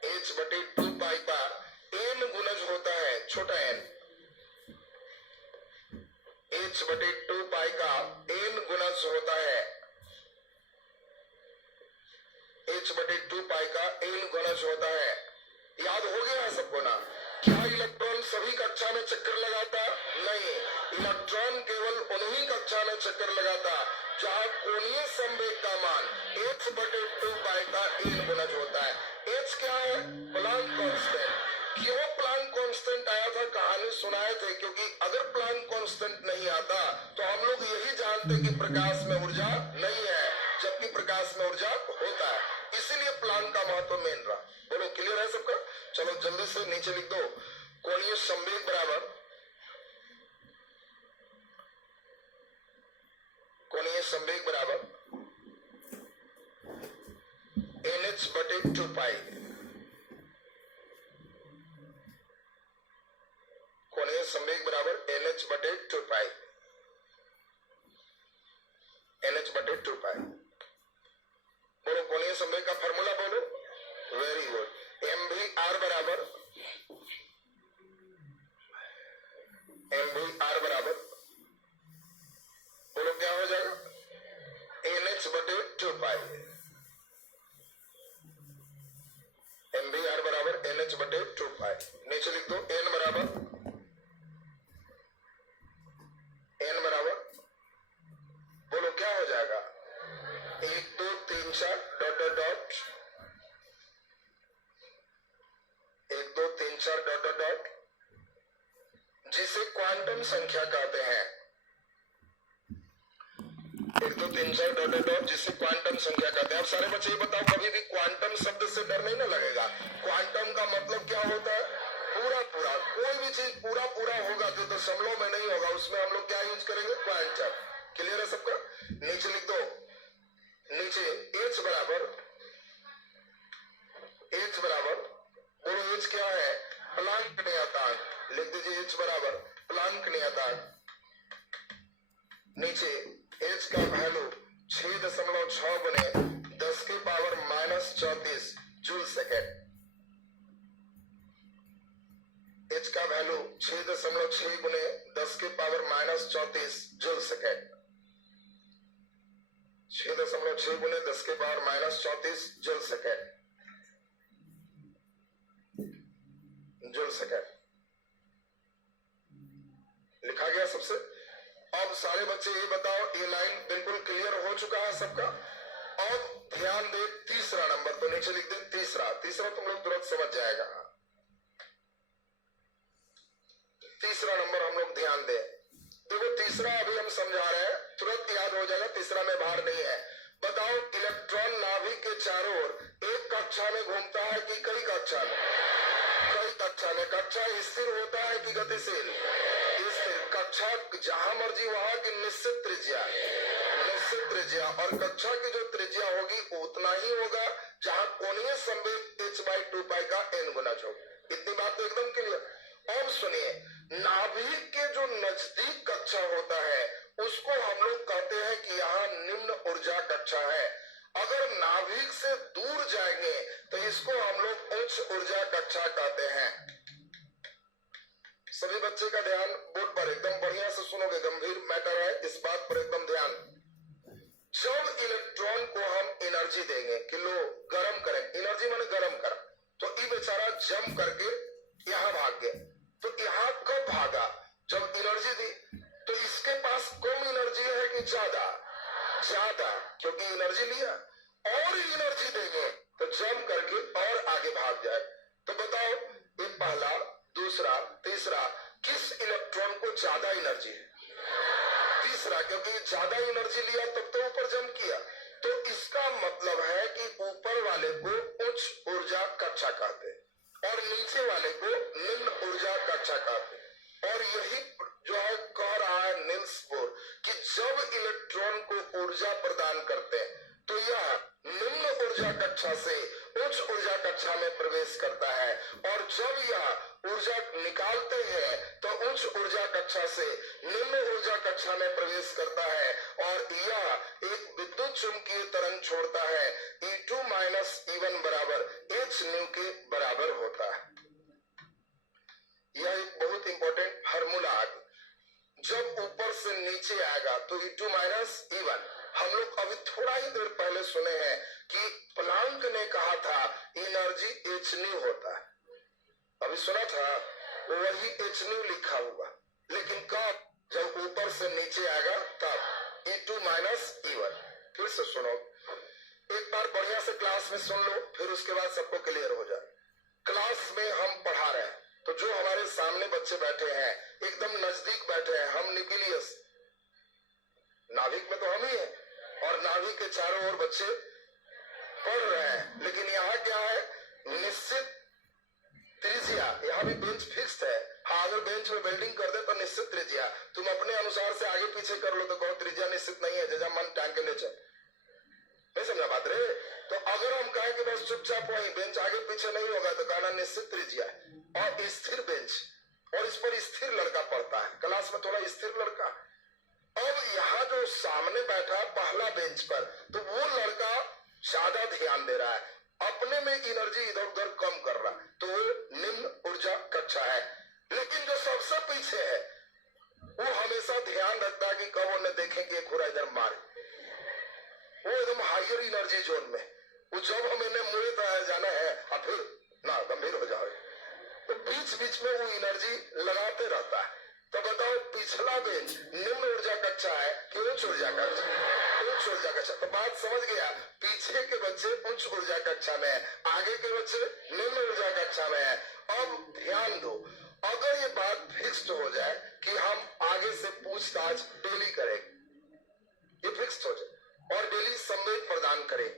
h/2 पाई का n गुणज होता है, छोटा n। h/2 पाई का n गुणज होता है, h/2 पाई का n गुणज होता है। याद हो गया है सबको ना? क्या इलेक्ट्रॉन सभी कक्षा में चक्कर लगाता? नहीं, इलेक्ट्रॉन केवल उन्हीं कक्षा में चक्कर लगाता जहां कोणीय संवेग का मान h/2 पाई का n गुणज होता है। h क्या है? Planck constant. क्यों प्लांक कांस्टेंट आया था? कहानी सुनाए थे, क्योंकि अगर प्लांक कांस्टेंट नहीं आता तो हम लोग यही जानते कि प्रकाश में ऊर्जा नहीं है, जबकि प्रकाश में ऊर्जा होता है। इसीलिए प्लांक का महत्व मेन रहा। बोलो, क्लियर है सबका? चलो जल्दी से नीचे लिख दो, कोणीय संवेग बराबर NH/2 पाई। कोणीय संवेग बराबर NH/2 पाई। NH/2 पाई। बोलो कोणीय संवेग का फॉर्मूला बोलो। वेरी गुड, mvr बराबर बोलो क्या हो जाएगा? NH/2 पाई। mvr बराबर NH/2 पाई। नीचे लिख दो n बराबर बोलो क्या हो जाएगा? 1 2 3 4 dot dot dot 1 2 3 4 dot dot dot, जिसे क्वांटम संख्या कहते हैं। 1 2 3 4 डॉट डॉट डॉट, जिसे क्वांटम संख्या कहते हैं। अब सारे बच्चे ये बताओ, कभी भी क्वांटम शब्द से डर नहीं ना लगेगा? क्वांटम का मतलब क्या होता है? पूरा पूरा। कोई भी चीज पूरा पूरा होगा जो दशमलव में नहीं होगा, उसमें हम लोग क्या यूज करेंगे? क्वांटम। क्लियर है सबका? नीचे लिख दो, नीचे h बराबर बोलो h क्या है? प्लांक नियतांक। लिख दीजिए h बराबर प्लांक नियतांक। नीचे h का वैल्यू 6.6 गुने 10 के पावर -34 जूल सेकेंड। h का वैल्यू 6.6 गुने 10 के पावर -34 जूल सेकेंड। 6.6 गुने 10 के पावर -34 जूल सेकेंड। लिखा गया सबसे? अब सारे बच्चे ये बताओ, ये लाइन बिल्कुल क्लियर हो चुका है सबका? अब ध्यान दे तीसरा नंबर, तो नीचे लिख दे तीसरा तुम लोग तुरंत समझ जाएगा। तीसरा नंबर हम लोग ध्यान दें। देखो तीसरा अभी हम समझा रहे हैं, तुरंत याद हो जाएगा, तीसरा में भार नहीं है। बताओ इलेक्ट्रॉन नाभिक के चारों ओर एक कक्षा में घूमता है कि कई कक्षा में? कई कक्षा में। कक्षा स्थिर होता है कि गतिशील? स्थिर। कक्षा जहां मर्जी वहां की निश्चित त्रिज्या, निश्चित त्रिज्या, और कक्षा की जो त्रिज्या होगी उतना ही होगा जहां कोणीय संवेग h/2 का n गुना हो। इतनी बात तो एकदम क्लियर। अब सुनिए, नाभिक के जो नजदीक कक्षा होता है उसको हम लोग कहते हैं कि यहाँ निम्न ऊर्जा कक्षा है। अगर नाभिक से दूर जाएंगे तो इसको हम लोग उच्च ऊर्जा कक्षा कहते हैं। सभी बच्चे का ध्यान बोर्ड पर, एकदम बढ़िया से सुनोगे, गंभीर मैटर है, इस बात पर एकदम ध्यान। जब इलेक्ट्रॉन को हम एनर्जी देंगे कि लो गर्म करें, एनर्जी माने गर्म कर, तो ये बेचारा जम करके यहाँ भाग गया। तो यहाँ कब भागा? जब एनर्जी दी। तो इसके पास कम एनर्जी है कि ज्यादा? ज्यादा, क्योंकि एनर्जी लिया। और एनर्जी देंगे तो जम करके और आगे भाग जाए। तो बताओ ये पहला, दूसरा, तीसरा, किस इलेक्ट्रॉन को ज्यादा एनर्जी है? तीसरा, क्योंकि ज्यादा एनर्जी लिया तब तो ऊपर जम किया। तो इसका मतलब है कि ऊपर वाले को उच्च ऊर्जा कक्षा कहते हैं और नीचे वाले को निम्न ऊर्जा कक्षा कहते हैं। और यही जो है कह रहा है नील्स बोर कि जब इलेक्ट्रॉन को ऊर्जा प्रदान करते हैं तो यह निम्न ऊर्जा कक्षा से उच्च ऊर्जा कक्षा में प्रवेश करता है, और जब यह ऊर्जा निकालते हैं तो उच्च ऊर्जा कक्षा से निम्न ऊर्जा कक्षा में प्रवेश करता है, और यह एक विद्युत चुंबकीय तरंग छोड़ता है। E2 - E1 बराबर h न्यू के बराबर होता है। यह एक बहुत इंपॉर्टेंट फार्मूला है। जब ऊपर से नीचे आएगा तो E2 - E1, हम लोग अभी थोड़ा ही देर पहले सुने हैं कि प्लांक ने कहा था एनर्जी h न्यू होता है। अभी सुना था, वही h न्यू लिखा हुआ, लेकिन कब? जब ऊपर से नीचे आएगा तब E2 - E1। फिर से सुनो, एक बार बढ़िया से क्लास में सुन लो, फिर उसके बाद सबको क्लियर हो जाए। क्लास में हम पढ़ा रहे हैं तो जो हमारे सामने बच्चे बैठे हैं एकदम नजदीक बैठे हैं, हम न्यूक्लियस, नाभिक में तो हम ही हैं, और नाभिक के चारों ओर बच्चे पढ़ रहे हैं। लेकिन यहाँ क्या है? निश्चित त्रिज्या। यहाँ भी बेंच फिक्स्ड है। हाँ, अगर बेंच में वेल्डिंग कर दे तो निश्चित त्रिज्या, तुम अपने अनुसार से आगे पीछे कर लो तो कहो त्रिज्या निश्चित नहीं है, जैसा मन टांग के ले चल। नहीं समझा बात रे? तो अगर हम कहें कि बस चुपचाप वही बेंच आगे पीछे नहीं होगा तो कहना निश्चित त्रिज्या और स्थिर बेंच, और इस पर स्थिर लड़का पढ़ता है क्लास में, थोड़ा स्थिर लड़का। अब यहाँ जो सामने बैठा पहला बेंच पर, तो वो लड़का ज्यादा ध्यान दे रहा है, अपने में एनर्जी इधर उधर कम कर रहा, तो वो निम्न ऊर्जा कक्षा है। लेकिन जो सबसे पीछे है वो हमेशा ध्यान रखता है कि कब उन्हें देखें कि एक खुरा इधर मारे, वो एकदम हायर एनर्जी जोन में। वो जब हम इन्हें मुड़े तो जाना है और फिर ना गंभीर हो जाए, तो बीच बीच में वो एनर्जी लगाते रहता है। तो बताओ पिछला बेंच निम्न ऊर्जा कक्षा है कि उच्च ऊर्जा कक्षा? उच्च ऊर्जा कक्षा। तो बात समझ गया, पीछे के बच्चे उच्च ऊर्जा कक्षा में है, आगे के बच्चे निम्न ऊर्जा कक्षा में है। अब ध्यान दो, अगर ये बात फिक्स्ड हो जाए कि हम आगे से पूछताछ डेली करें, ये फिक्स्ड हो जाए और डेली संवेग प्रदान करें,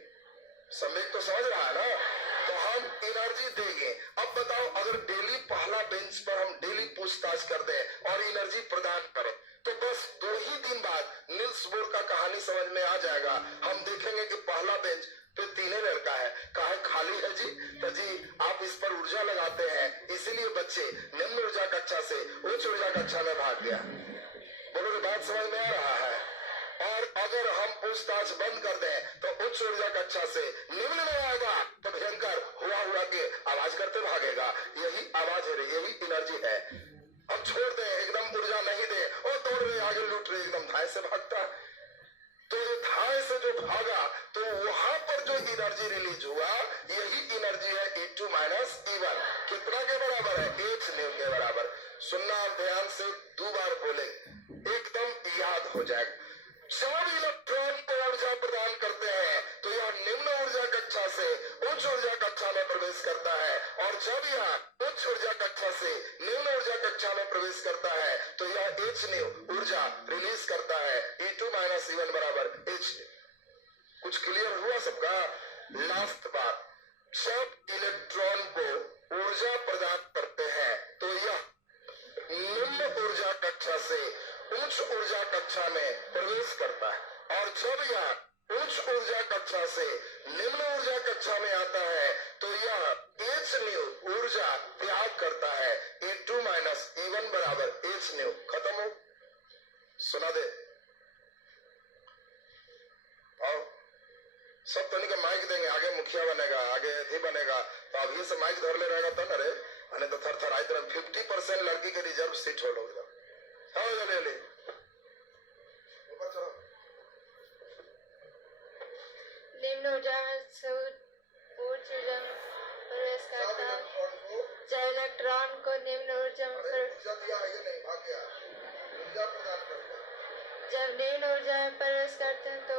संवेग तो समझ रहा है ना, तो हम एनर्जी देंगे। अब बताओ अगर डेली पहला बेंच पर हम डेली पूछताछ कर दें और एनर्जी प्रदान करें तो बस 2 ही दिन बाद नील्स बोर का कहानी समझ में आ जाएगा। हम देखेंगे कि पहला बेंच पे 3 लड़का है, काहे खाली है जी? तो जी आप इस पर ऊर्जा लगाते हैं, इसीलिए बच्चे निम्न ऊर्जा कक्षा से उच्च ऊर्जा कक्षा में भाग गया। बोलो, बात समझ में आ रहा है? और अगर हम पूछताछ बंद कर दें तो उच्च ऊर्जा कक्षा से निम्न में आएगा तो भयंकर हुआ के आवाज करते भागेगा। यही आवाज है, यही एनर्जी है। अब छोड़ दे, एकदम ऊर्जा नहीं दे और दौड़ रहे आगे लूट रहे, एकदम धाए से भागता। तो धाए से जो भागा तो वहां पर जो एनर्जी रिलीज हुआ, यही एनर्जी है E2 - E1। कितना के बराबर है? h न्यू के बराबर। सुनना ध्यान से, 2 बार बोले, एकदम याद हो जाएगा। जब इलेक्ट्रॉन को ऊर्जा प्रदान करते हैं तो यह निम्न ऊर्जा कक्षा से उच्च ऊर्जा कक्षा में प्रवेश करता है, और जब यह उच्च ऊर्जा कक्षा से निम्न ऊर्जा कक्षा कक्षा में प्रवेश करता है तो यह H न्यू ऊर्जा रिलीज करता है, E2 माइनस E1 बराबर H। कुछ क्लियर हुआ सबका? लास्ट बात, जब इलेक्ट्रॉन को ऊर्जा प्रदान करते हैं तो यह निम्न ऊर्जा कक्षा से उच्च ऊर्जा कक्षा में प्रवेश करता है, और जब यह उच्च ऊर्जा कक्षा से निम्न ऊर्जा कक्षा में आता है तो यह H न्यू ऊर्जा त्याग करता है, E2 माइनस E1 बराबर H न्यू। खत्म हो? सुना दे और सब तो नहीं माइक देंगे, आगे मुखिया बनेगा, आगे ही बनेगा, तो अभी से माइक धर ले रहेगा तब ना रे, अने तो थर थर आई तरह 50% लड़की के रिजर्व सीट हो लोग ले ले। निम्न ऊर्जा से उच्च ऊर्जा में प्रवेश करता है, जब इलेक्ट्रॉन को निम्न ऊर्जा में जब निम्न ऊर्जा में प्रवेश करते हैं तो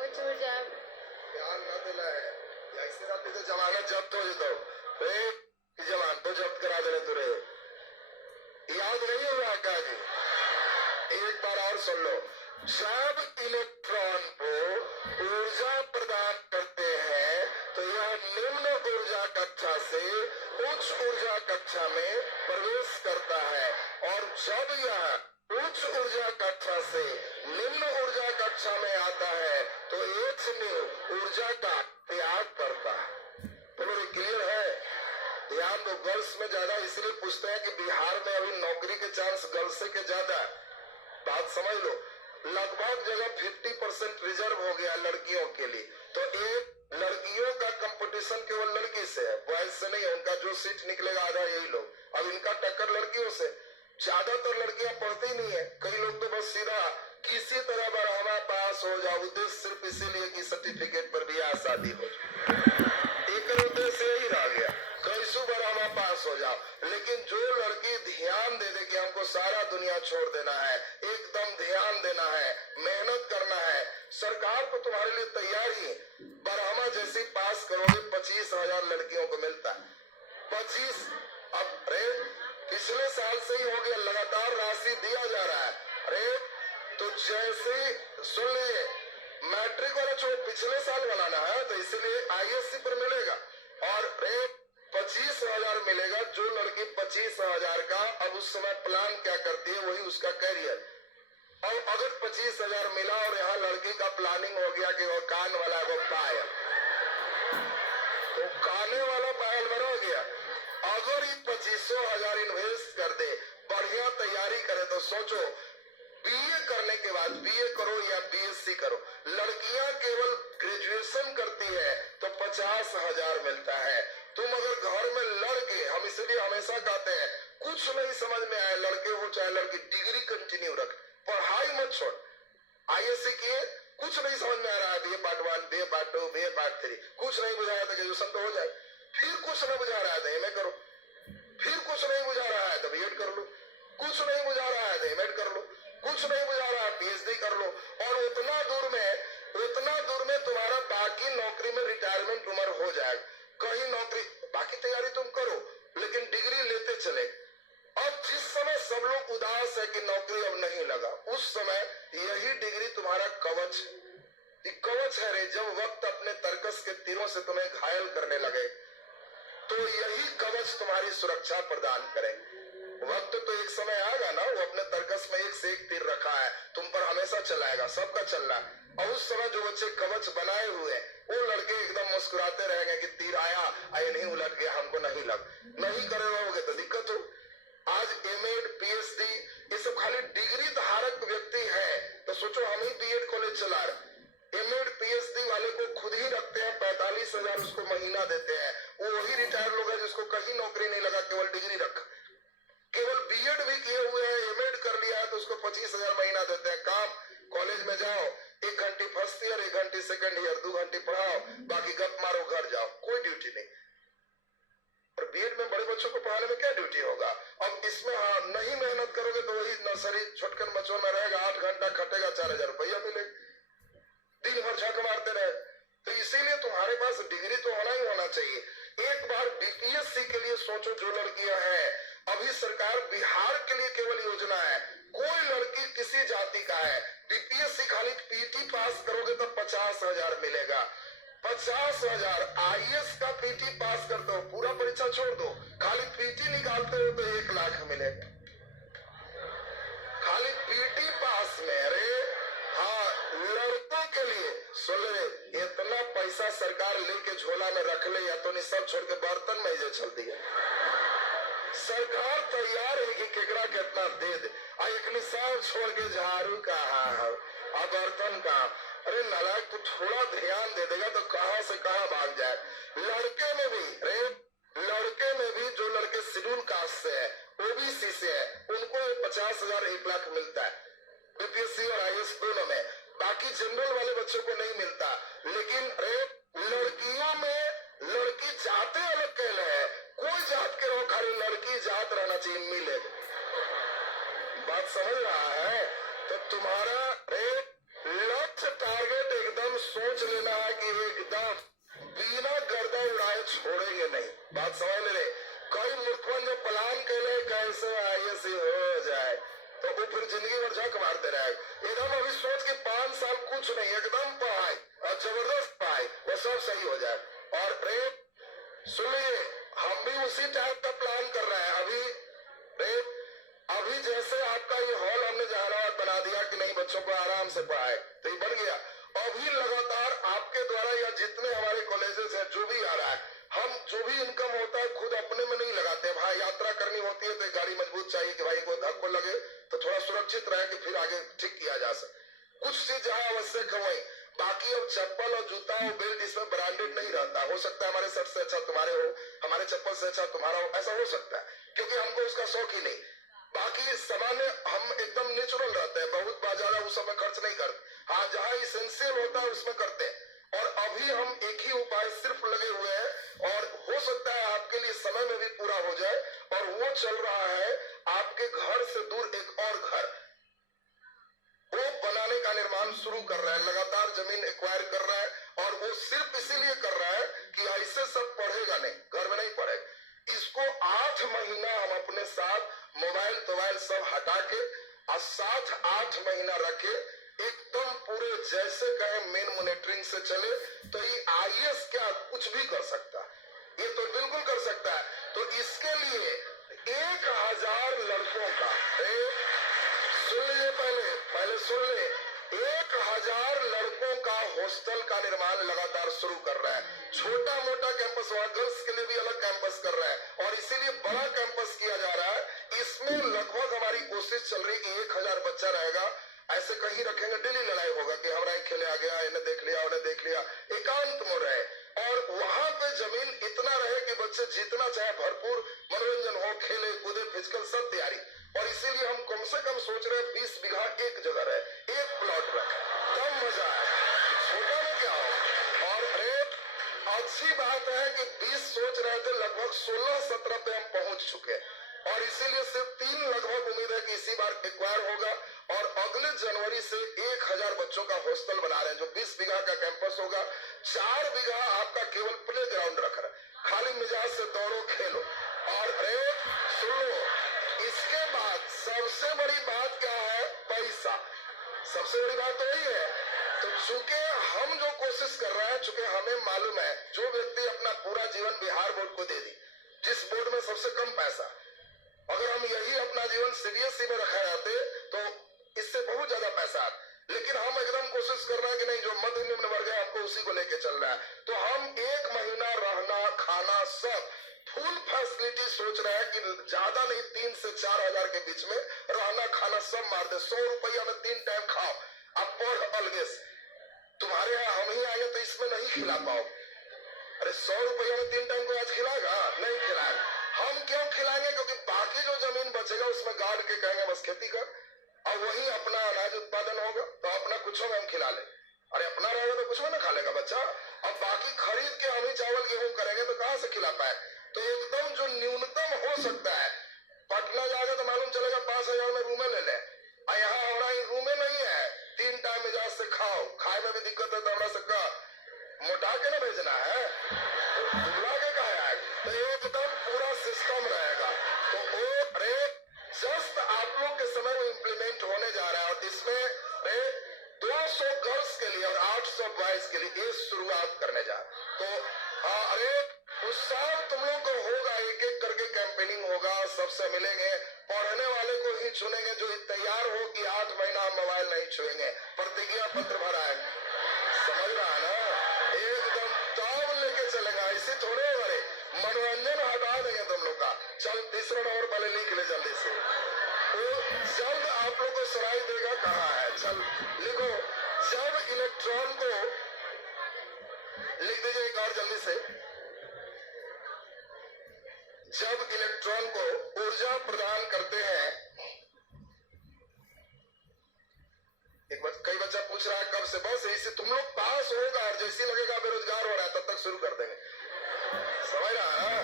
उच्च ऊर्जा। ध्यान न देना है, ऐसे रात तो जमानत जब्त हो जाता, जमानत तो जब्त करा देने तुरे, याद नहीं हुआ क्या जी? एक बार और सुन लो, जब इलेक्ट्रॉन को ऊर्जा प्रदान करते हैं तो यह निम्न ऊर्जा कक्षा से उच्च ऊर्जा कक्षा में प्रवेश करता है, और जब यह उच्च ऊर्जा कक्षा से निम्न ऊर्जा कक्षा में आता है तो H न्यू ऊर्जा का त्याग करता है। बोलो क्लियर है? ध्यान दो, गर्ल्स में ज्यादा इसलिए पूछते हैं कि बिहार में अभी नौकरी के चांस गर्ल्स से के ज्यादा। बात समझ लो, लगभग जगह 50% रिजर्व हो गया लड़कियों के लिए, तो एक लड़कियों का कंपटीशन केवल लड़की से है, बॉयज से नहीं है। उनका जो सीट निकलेगा आधा यही लोग, अब इनका टक्कर लड़कियों से। ज्यादातर लड़कियां पढ़ती नहीं है, कई लोग तो बस सीधा किसी तरह बरहमा पास हो जाओ, उद्देश्य सिर्फ इसीलिए कि सर्टिफिकेट पर ब्याह शादी हो जाए, एक उद्देश्य यही रह गया, कैसू बरहमा पास हो जाओ। लेकिन जो लड़की ध्यान दे दे कि हमको सारा दुनिया छोड़ देना है, एकदम ध्यान देना है, मेहनत करना है, सरकार तो तुम्हारे लिए तैयार ही। बरहमा जैसी पास करोगे 25,000 लड़कियों को मिलता है, 25। अब अरे पिछले साल से ही हो गया, लगातार राशि दिया जा रहा है। अरे तो जैसे सुन ले, मैट्रिक वाला छोड़ पिछले साल बनाना है तो इसलिए ISC पर मिलेगा, और 25,000 मिलेगा। जो लड़की 25,000 का अब उस समय प्लान क्या करती है वही उसका कैरियर। और अगर 25,000 मिला और यहाँ लड़की का प्लानिंग हो गया कि वो कान वाला वो पायल, तो काने वाला पायल बना गया। अगर ये 25,000 इन्वेस्ट कर दे, बढ़िया तैयारी करे, तो सोचो BA करने के बाद BA करो या BSc करो, लड़कियां केवल ग्रेजुएशन करती है तो 50,000 मिलता है। तुम अगर घर में लड़के, हम इसलिए हमेशा कहते हैं कुछ नहीं समझ में आए, लड़के हो चाहे लड़की, डिग्री कंटिन्यू रख, पढ़ाई मत छोड़। ISC किए, कुछ नहीं समझ में आ रहा है, BA part 1, BA part 2, BA part 3, कुछ नहीं बुझाया था ग्रेजुएशन तो हो जाए, फिर कुछ नहीं बुझा रहा है तो MA करो, फिर कुछ नहीं बुझा रहा है तो B.Ed कर लो, कुछ नहीं बुझा रहा है तो M.Ed कर लो, कुछ नहीं बुझा रहा है PhD कर लो, और उतना दूर में तुम्हारा बाकी नौकरी में रिटायरमेंट उम्र हो जाएगा। कहीं नौकरी, बाकी तैयारी तुम करो लेकिन डिग्री लेते चले। अब जिस समय सब लोग उदास है कि नौकरी अब नहीं लगा, उस समय यही डिग्री तुम्हारा कवच है। कवच है रे, जब वक्त अपने तर्कस के तीरों से तुम्हें घायल करने लगे तो यही कवच तुम्हारी सुरक्षा प्रदान करे। वक्त तो एक समय आएगा ना, वो अपने तर्कस में एक से एक तीर रखा है, तुम पर हमेशा चलाएगा, सबका चल रहा है। और उस समय जो बच्चे कवच बनाए हुए वो लड़के एकदम मुस्कुराते रहेंगे कि तीर आया, आए नहीं उलट गया, हमको नहीं लग। नहीं करे रहोगे तो दिक्कत हो। आज M.Ed, PhD ये सब खाली डिग्री धारक व्यक्ति है, तो सोचो हम ही B.Ed कॉलेज चला रहे, M.Ed, PhD वाले को खुद ही रखते हैं, 45,000 उसको महीना देते हैं। वो वही रिटायर लोग है जिसको कहीं नौकरी नहीं लगा, केवल डिग्री रखा, केवल B.Ed भी किए हुए हैं, M.Ed कर लिया है तो उसको 25,000 महीना देते हैं। काम, कॉलेज में जाओ, 1 घंटे फर्स्ट ईयर, 1 घंटे सेकंड ईयर, 2 घंटे पढ़ाओ, बाकी गप मारो, घर जाओ, कोई ड्यूटी नहीं। और B.Ed में बड़े बच्चों को पढ़ाने में क्या ड्यूटी होगा? अब इसमें नहीं मेहनत करोगे तो वही नर्सरी छोटकन बच्चों में रहेगा, 8 घंटा खटेगा, 4,000 रुपया मिलेगा, दिन भर झक मारते रहे। तो इसीलिए तुम्हारे पास डिग्री तो होना ही होना चाहिए। एक बार BPSC के लिए सोचो, जो लड़कियां हैं अभी मोदी सरकार बिहार के लिए केवल योजना है, कोई लड़की किसी जाति का है, बीपीएससी खाली पीटी पास करोगे तो 50,000 मिलेगा। 50,000। आईएएस का पीटी पास करते हो, पूरा परीक्षा छोड़ दो, खाली पीटी निकालते हो तो 1 लाख मिलेगा, खाली पीटी पास में। अरे हाँ, लड़कों के लिए सुन ले, इतना पैसा सरकार लेके झोला में रख ले, या तो नहीं सब छोड़ के बर्तन में ही चल दिया। सरकार तैयार है कि केकरा कितना दे दे। एक निशान छोड़ के झाड़ू कहाँ है और बर्तन कहाँ। अरे नालायक, तू थोड़ा ध्यान दे देगा तो कहाँ से कहाँ भाग जाए। लड़के में भी, लड़के में भी जो लड़के शेड्यूल कास्ट से है, ओबीसी से है, उनको 50,000 1 लाख मिलता है बीपीएससी और आईएएस दोनों में। बाकी जनरल वाले बच्चों को नहीं मिलता। लेकिन लड़कियों में लड़की जाते अलग कहना है, कोई जात के रहो, खाली लड़की जात रहना चाहिए, मिले। बात समझ रहा है? तो तुम्हारा लक्ष्य टारगेट एकदम सोच लेना है कि एकदम बिना गर्दा उड़ाए छोड़ेंगे नहीं। बात समझ ले। कई मूर्खों जो प्लान करे कैसे आईएएस हो जाए तो वो फिर जिंदगी भर झक मारते रहे। एकदम अभी सोच के 5 साल कुछ नहीं, एकदम पढ़ाई और जबरदस्त पढ़ाई, वो सब सही हो जाए। और सुनिए, हम भी उसी टाइप का प्लान कर रहे हैं। अभी जैसे आपका ये हॉल हमने जहानाबाद बना दिया कि नहीं बच्चों को आराम से पढ़ाए, तो ये बन गया। अभी लगातार आपके द्वारा या जितने हमारे कॉलेजेस हैं, जो भी आ रहा है, हम जो भी इनकम होता है खुद अपने में नहीं लगाते। भाई यात्रा करनी होती है तो गाड़ी मजबूत चाहिए कि भाई कोई धक्को लगे तो थोड़ा सुरक्षित रहे कि फिर आगे ठीक किया जा सके। कुछ चीज जहाँ आवश्यक है वही। बाकी अब चप्पल और जूता और बेल्ट इसमें ब्रांडेड नहीं रहता। हो सकता है हमारे शर्ट से अच्छा तुम्हारे हो, हमारे चप्पल से अच्छा तुम्हारा हो, ऐसा हो सकता है, क्योंकि हमको उसका शौक ही नहीं। बाकी सामान्य हम एकदम नेचुरल रहते हैं, बहुत ज्यादा उस समय खर्च नहीं करते। हाँ, जहाँ इसेंशियल होता है उसमें करते हैं। और अभी हम एक ही उपाय सिर्फ लगे हुए हैं, और हो सकता है आपके लिए समय में भी पूरा हो जाए। और वो चल रहा है, आपके घर से दूर एक और घर वो बनाने का निर्माण शुरू कर रहा है, लगातार जमीन एक्वायर कर रहा है। और वो सिर्फ इसीलिए कर रहा है कि ऐसे सब पढ़ेगा नहीं, घर में नहीं पढ़ेगा। इसको 8 महीना हम अपने साथ मोबाइल सब हटा के और साथ 8 महीना रखे, एकदम पूरे जैसे कहे मेन मॉनिटरिंग से चले, तो ये आईएएस क्या कुछ भी कर सकता है, ये तो बिल्कुल कर सकता है। तो इसके लिए 1000 लड़कों का, सुन लीजिए, पहले सुन ले, 1000 लड़कों का हॉस्टल का निर्माण लगातार शुरू कर रहा है। छोटा मोटा कैंपस, वहां गर्ल्स के लिए भी अलग कैंपस कर रहा है, और इसीलिए बड़ा कैंपस किया जा रहा है। इसमें लगभग हमारी कोशिश चल रही कि 1000 बच्चा रहेगा। ऐसे कहीं रखेंगे, डेली लड़ाई होगा कि हमारा खेले आ गया, इन्हें देख लिया, उन्हें देख लिया, एकांत में रहे। और वहां पे जमीन इतना रहे कि बच्चे जितना चाहे भरपूर मनोरंजन हो, खेले कूदे, फिजिकल सब तैयारी। और इसीलिए हम कम से कम सोच रहे हैं 20 बीघा एक जगह रहे, एक प्लॉट रहे, तब मजा आए। छोटा में क्या हो। और अच्छी बात है कि 20 सोच रहे थे, लगभग 16-17 पे हम पहुंच चुके हैं। और इसीलिए सिर्फ 3 लगभग उम्मीद है कि इसी बार एक्वायर होगा। और अगले जनवरी से 1000 बच्चों का हॉस्टल बना रहे हैं, जो 20 बीघा का कैंपस होगा। 4 बीघा आपका केवल प्ले ग्राउंड रख रहा है, खाली मिजाज से दौड़ो खेलो। और सुनो, इसके बाद सबसे बड़ी बात क्या है? पैसा। सबसे बड़ी बात तो वही है। तो चूंकि हम जो कोशिश कर रहे हैं, चूंकि हमें मालूम है जो व्यक्ति अपना पूरा जीवन बिहार बोर्ड को दे दी, जिस बोर्ड में सबसे कम पैसा, अगर हम यही अपना जीवन सीबीएसई में रखा रहते तो इससे बहुत ज्यादा पैसा। लेकिन हम एकदम कोशिश कर रहे हैं कि नहीं, जो मध्य निम्न वर्ग है आपको उसी को लेके चल रहा है। तो हम 1 महीना रहना खाना सब फुल फैसिलिटी सोच रहे हैं कि ज्यादा नहीं, 3 से 4 हजार के बीच में रहना खाना सब मार दे। 100 रुपया में 3 टाइम खाओ, अब पढ़ अलगे से। तुम्हारे यहाँ हम ही आए तो इसमें नहीं खिला पाओ। अरे 100 रुपया में 3 टाइम को आज खिलाएगा? नहीं खिलाएगा। हम क्यों खिलाएंगे? क्योंकि बाकी जो जमीन बचेगा उसमें गाड़ के कहेंगे बस खेती कर, और वही अपना अनाज उत्पादन होगा तो अपना कुछ में हम खिला ले। अरे अपना रहेगा तो कुछ में ना खा लेगा बच्चा। अब बाकी खरीद के हम ही चावल गेहूं करेंगे तो कहां से खिला पाए? तो एकदम जो न्यूनतम हो सकता है, पटना जाएगा तो मालूम चलेगा 5000 में रूमें ले ले। यहाँ हमारा रूमें नहीं है, 3 टाइम मिजाज से खाओ, खाए में भी दिक्कत है तो हमारा सबका मोटा के ना भेजना है, दुबला के कहा है। तो एकदम पूरा सिस्टम रहेगा। तो वो करने जा। तो अरे उस साल तुम लोग को होगा, एक एक करके कैंपेनिंग होगा, सबसे मिलेंगे, पढ़ने वाले को ही चुनेंगे जो तैयार हो कि 8 महीना हम मोबाइल नहीं छुएंगे, प्रतिज्ञा पत्र भराएंगे। समझ रहा है ना, एकदम ताव लेके चलेगा, ऐसे थोड़े बड़े मनोरंजन हटा देंगे तुम लोग का। चल तीसरा नंबर पहले लिख ले जल्दी से, तो जल्द आप लोग को सुनाई देगा कहाँ है। चल लिखो, जब इलेक्ट्रॉन को, लिख दीजिए एक और जल्दी से, जब इलेक्ट्रॉन को ऊर्जा प्रदान करते हैं, कई बच्चा पूछ रहा है कब से, बस इसी तुम लोग पास होगा और जैसे लगेगा बेरोजगार हो रहा है तब तक शुरू कर देंगे। समझ रहा है,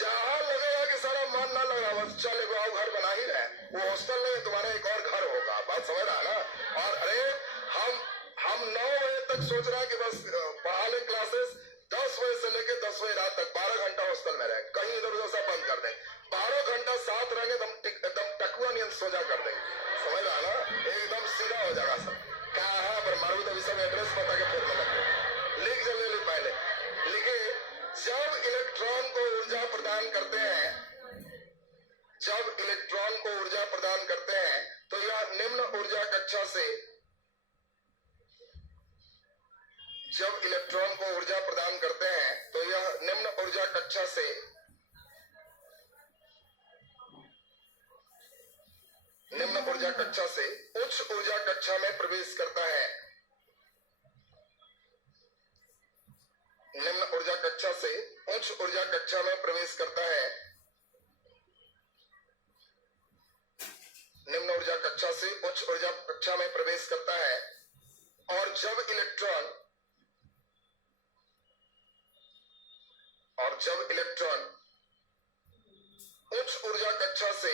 जहां लगेगा कि सारा मन ना लग रहा, बस चल एक आओ घर बना ही रहे, वो हॉस्टल नहीं तुम्हारा एक और घर होगा। बात समझ रहा है ना। और अरे हम 9 बजे तक सोच रहा है कि बस पढ़ा ले क्लासेस, 10 बजे से लेकर 10 बजे रात तक 12 घंटा हॉस्टल में रहे, कहीं इधर उधर सब बंद कर दें, 12 घंटा साथ रहेंगे, एकदम टकुआ नियंत्र सोजा कर देंगे। समझ रहा ना, एकदम सीधा हो जाएगा सब। कहा है पर मारू तो सब एड्रेस बता के फिर लगते, लिख जल्दी लिख पहले लिखे, जब इलेक्ट्रॉन को ऊर्जा प्रदान करते हैं, जब इलेक्ट्रॉन को ऊर्जा प्रदान करते हैं तो यह निम्न ऊर्जा कक्षा से, जब इलेक्ट्रॉन को ऊर्जा प्रदान करते हैं तो यह निम्न ऊर्जा कक्षा से उच्च ऊर्जा कक्षा में प्रवेश करता है। निम्न ऊर्जा कक्षा से उच्च ऊर्जा कक्षा में प्रवेश करता है। निम्न ऊर्जा कक्षा से उच्च ऊर्जा कक्षा में प्रवेश करता है। और जब इलेक्ट्रॉन उच्च ऊर्जा कक्षा से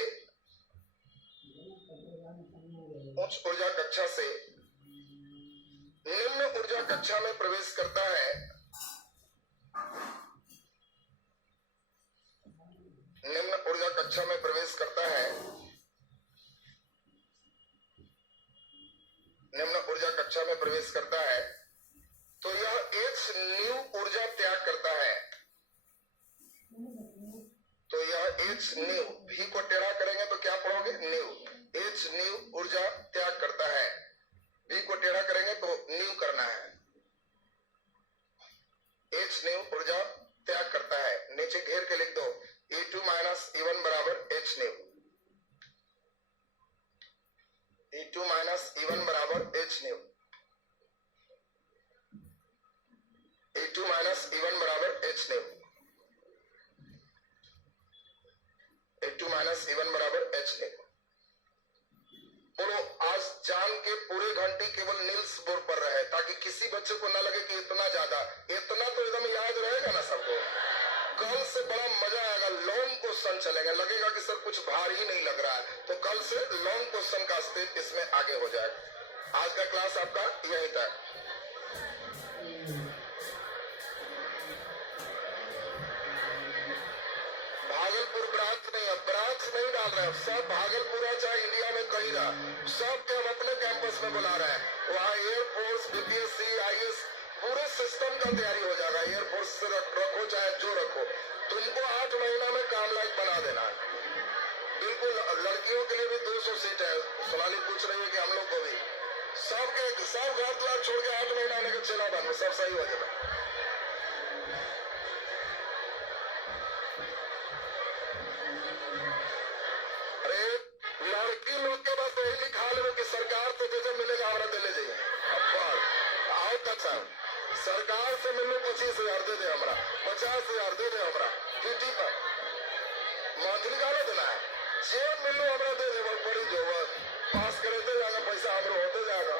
निम्न ऊर्जा कक्षा में प्रवेश करता है, निम्न ऊर्जा कक्षा में प्रवेश करता है, निम्न ऊर्जा कक्षा में प्रवेश करता है तो यह एच न्यू ऊर्जा त्याग करता है। तो यह एच न्यू, भी को टेढ़ा करेंगे तो क्या पढ़ोगे, न्यू, एच न्यू ऊर्जा त्याग करता है। भी को टेढ़ा करेंगे तो न्यू करना है, एच न्यू ऊर्जा त्याग करता है। नीचे घेर के लिख दो, E2 माइनस E1 बराबर H new, E2 minus E1 बराबर H new, E2 minus E1 बराबर H new, E2 minus E1 बराबर एच न्यू। बोलो, आज जान के पूरे घंटे केवल नील्स बोर पर रहे ताकि किसी बच्चे को ना लगे कि इतना ज्यादा, इतना तो एकदम याद रहेगा ना सबको। कल से बड़ा मजा आएगा, लॉन्ग क्वेश्चन चलेगा, लगेगा कि सर कुछ भारी ही नहीं लग रहा है, तो कल से लॉन्ग क्वेश्चन का स्टेप इसमें आगे हो जाएगा। आज का क्लास आपका यही था। भागलपुर ब्रांच नहीं, अब ब्रांच नहीं डाल रहे, सब भागलपुर है चाहे इंडिया में कहीं रहा, सबके हम अपने कैंपस में बुला रहे हैं। वहाँ एयरफोर्स, बीपीएससी, आईएएस पूरे सिस्टम का तैयारी हो जाएगा। एयरफोर्स से रखो चाहे जो रखो, तुमको 8 महीना में काम लायक बना देना है। बिल्कुल, लड़कियों के लिए भी 200 सीट है। सोनाली पूछ रही है कि हम लोग को भी सब घर द्वार छोड़ के 8 महीना आने का चला बन, सब सही हो जाएगा। लड़की लोग के बस यही लिखा लो कि सरकार से जो मिलेगा हमारा दिले जाइए। आओ तक सरकार से मिलो 25,000 दे दे, हमारा 50,000 दे दे, हमारा ड्यूटी पर मंथली का देना है, जे मिलो हमारा दे दे, बड़ी जो पास करे दे जाएगा, पैसा हमारे होते जाएगा।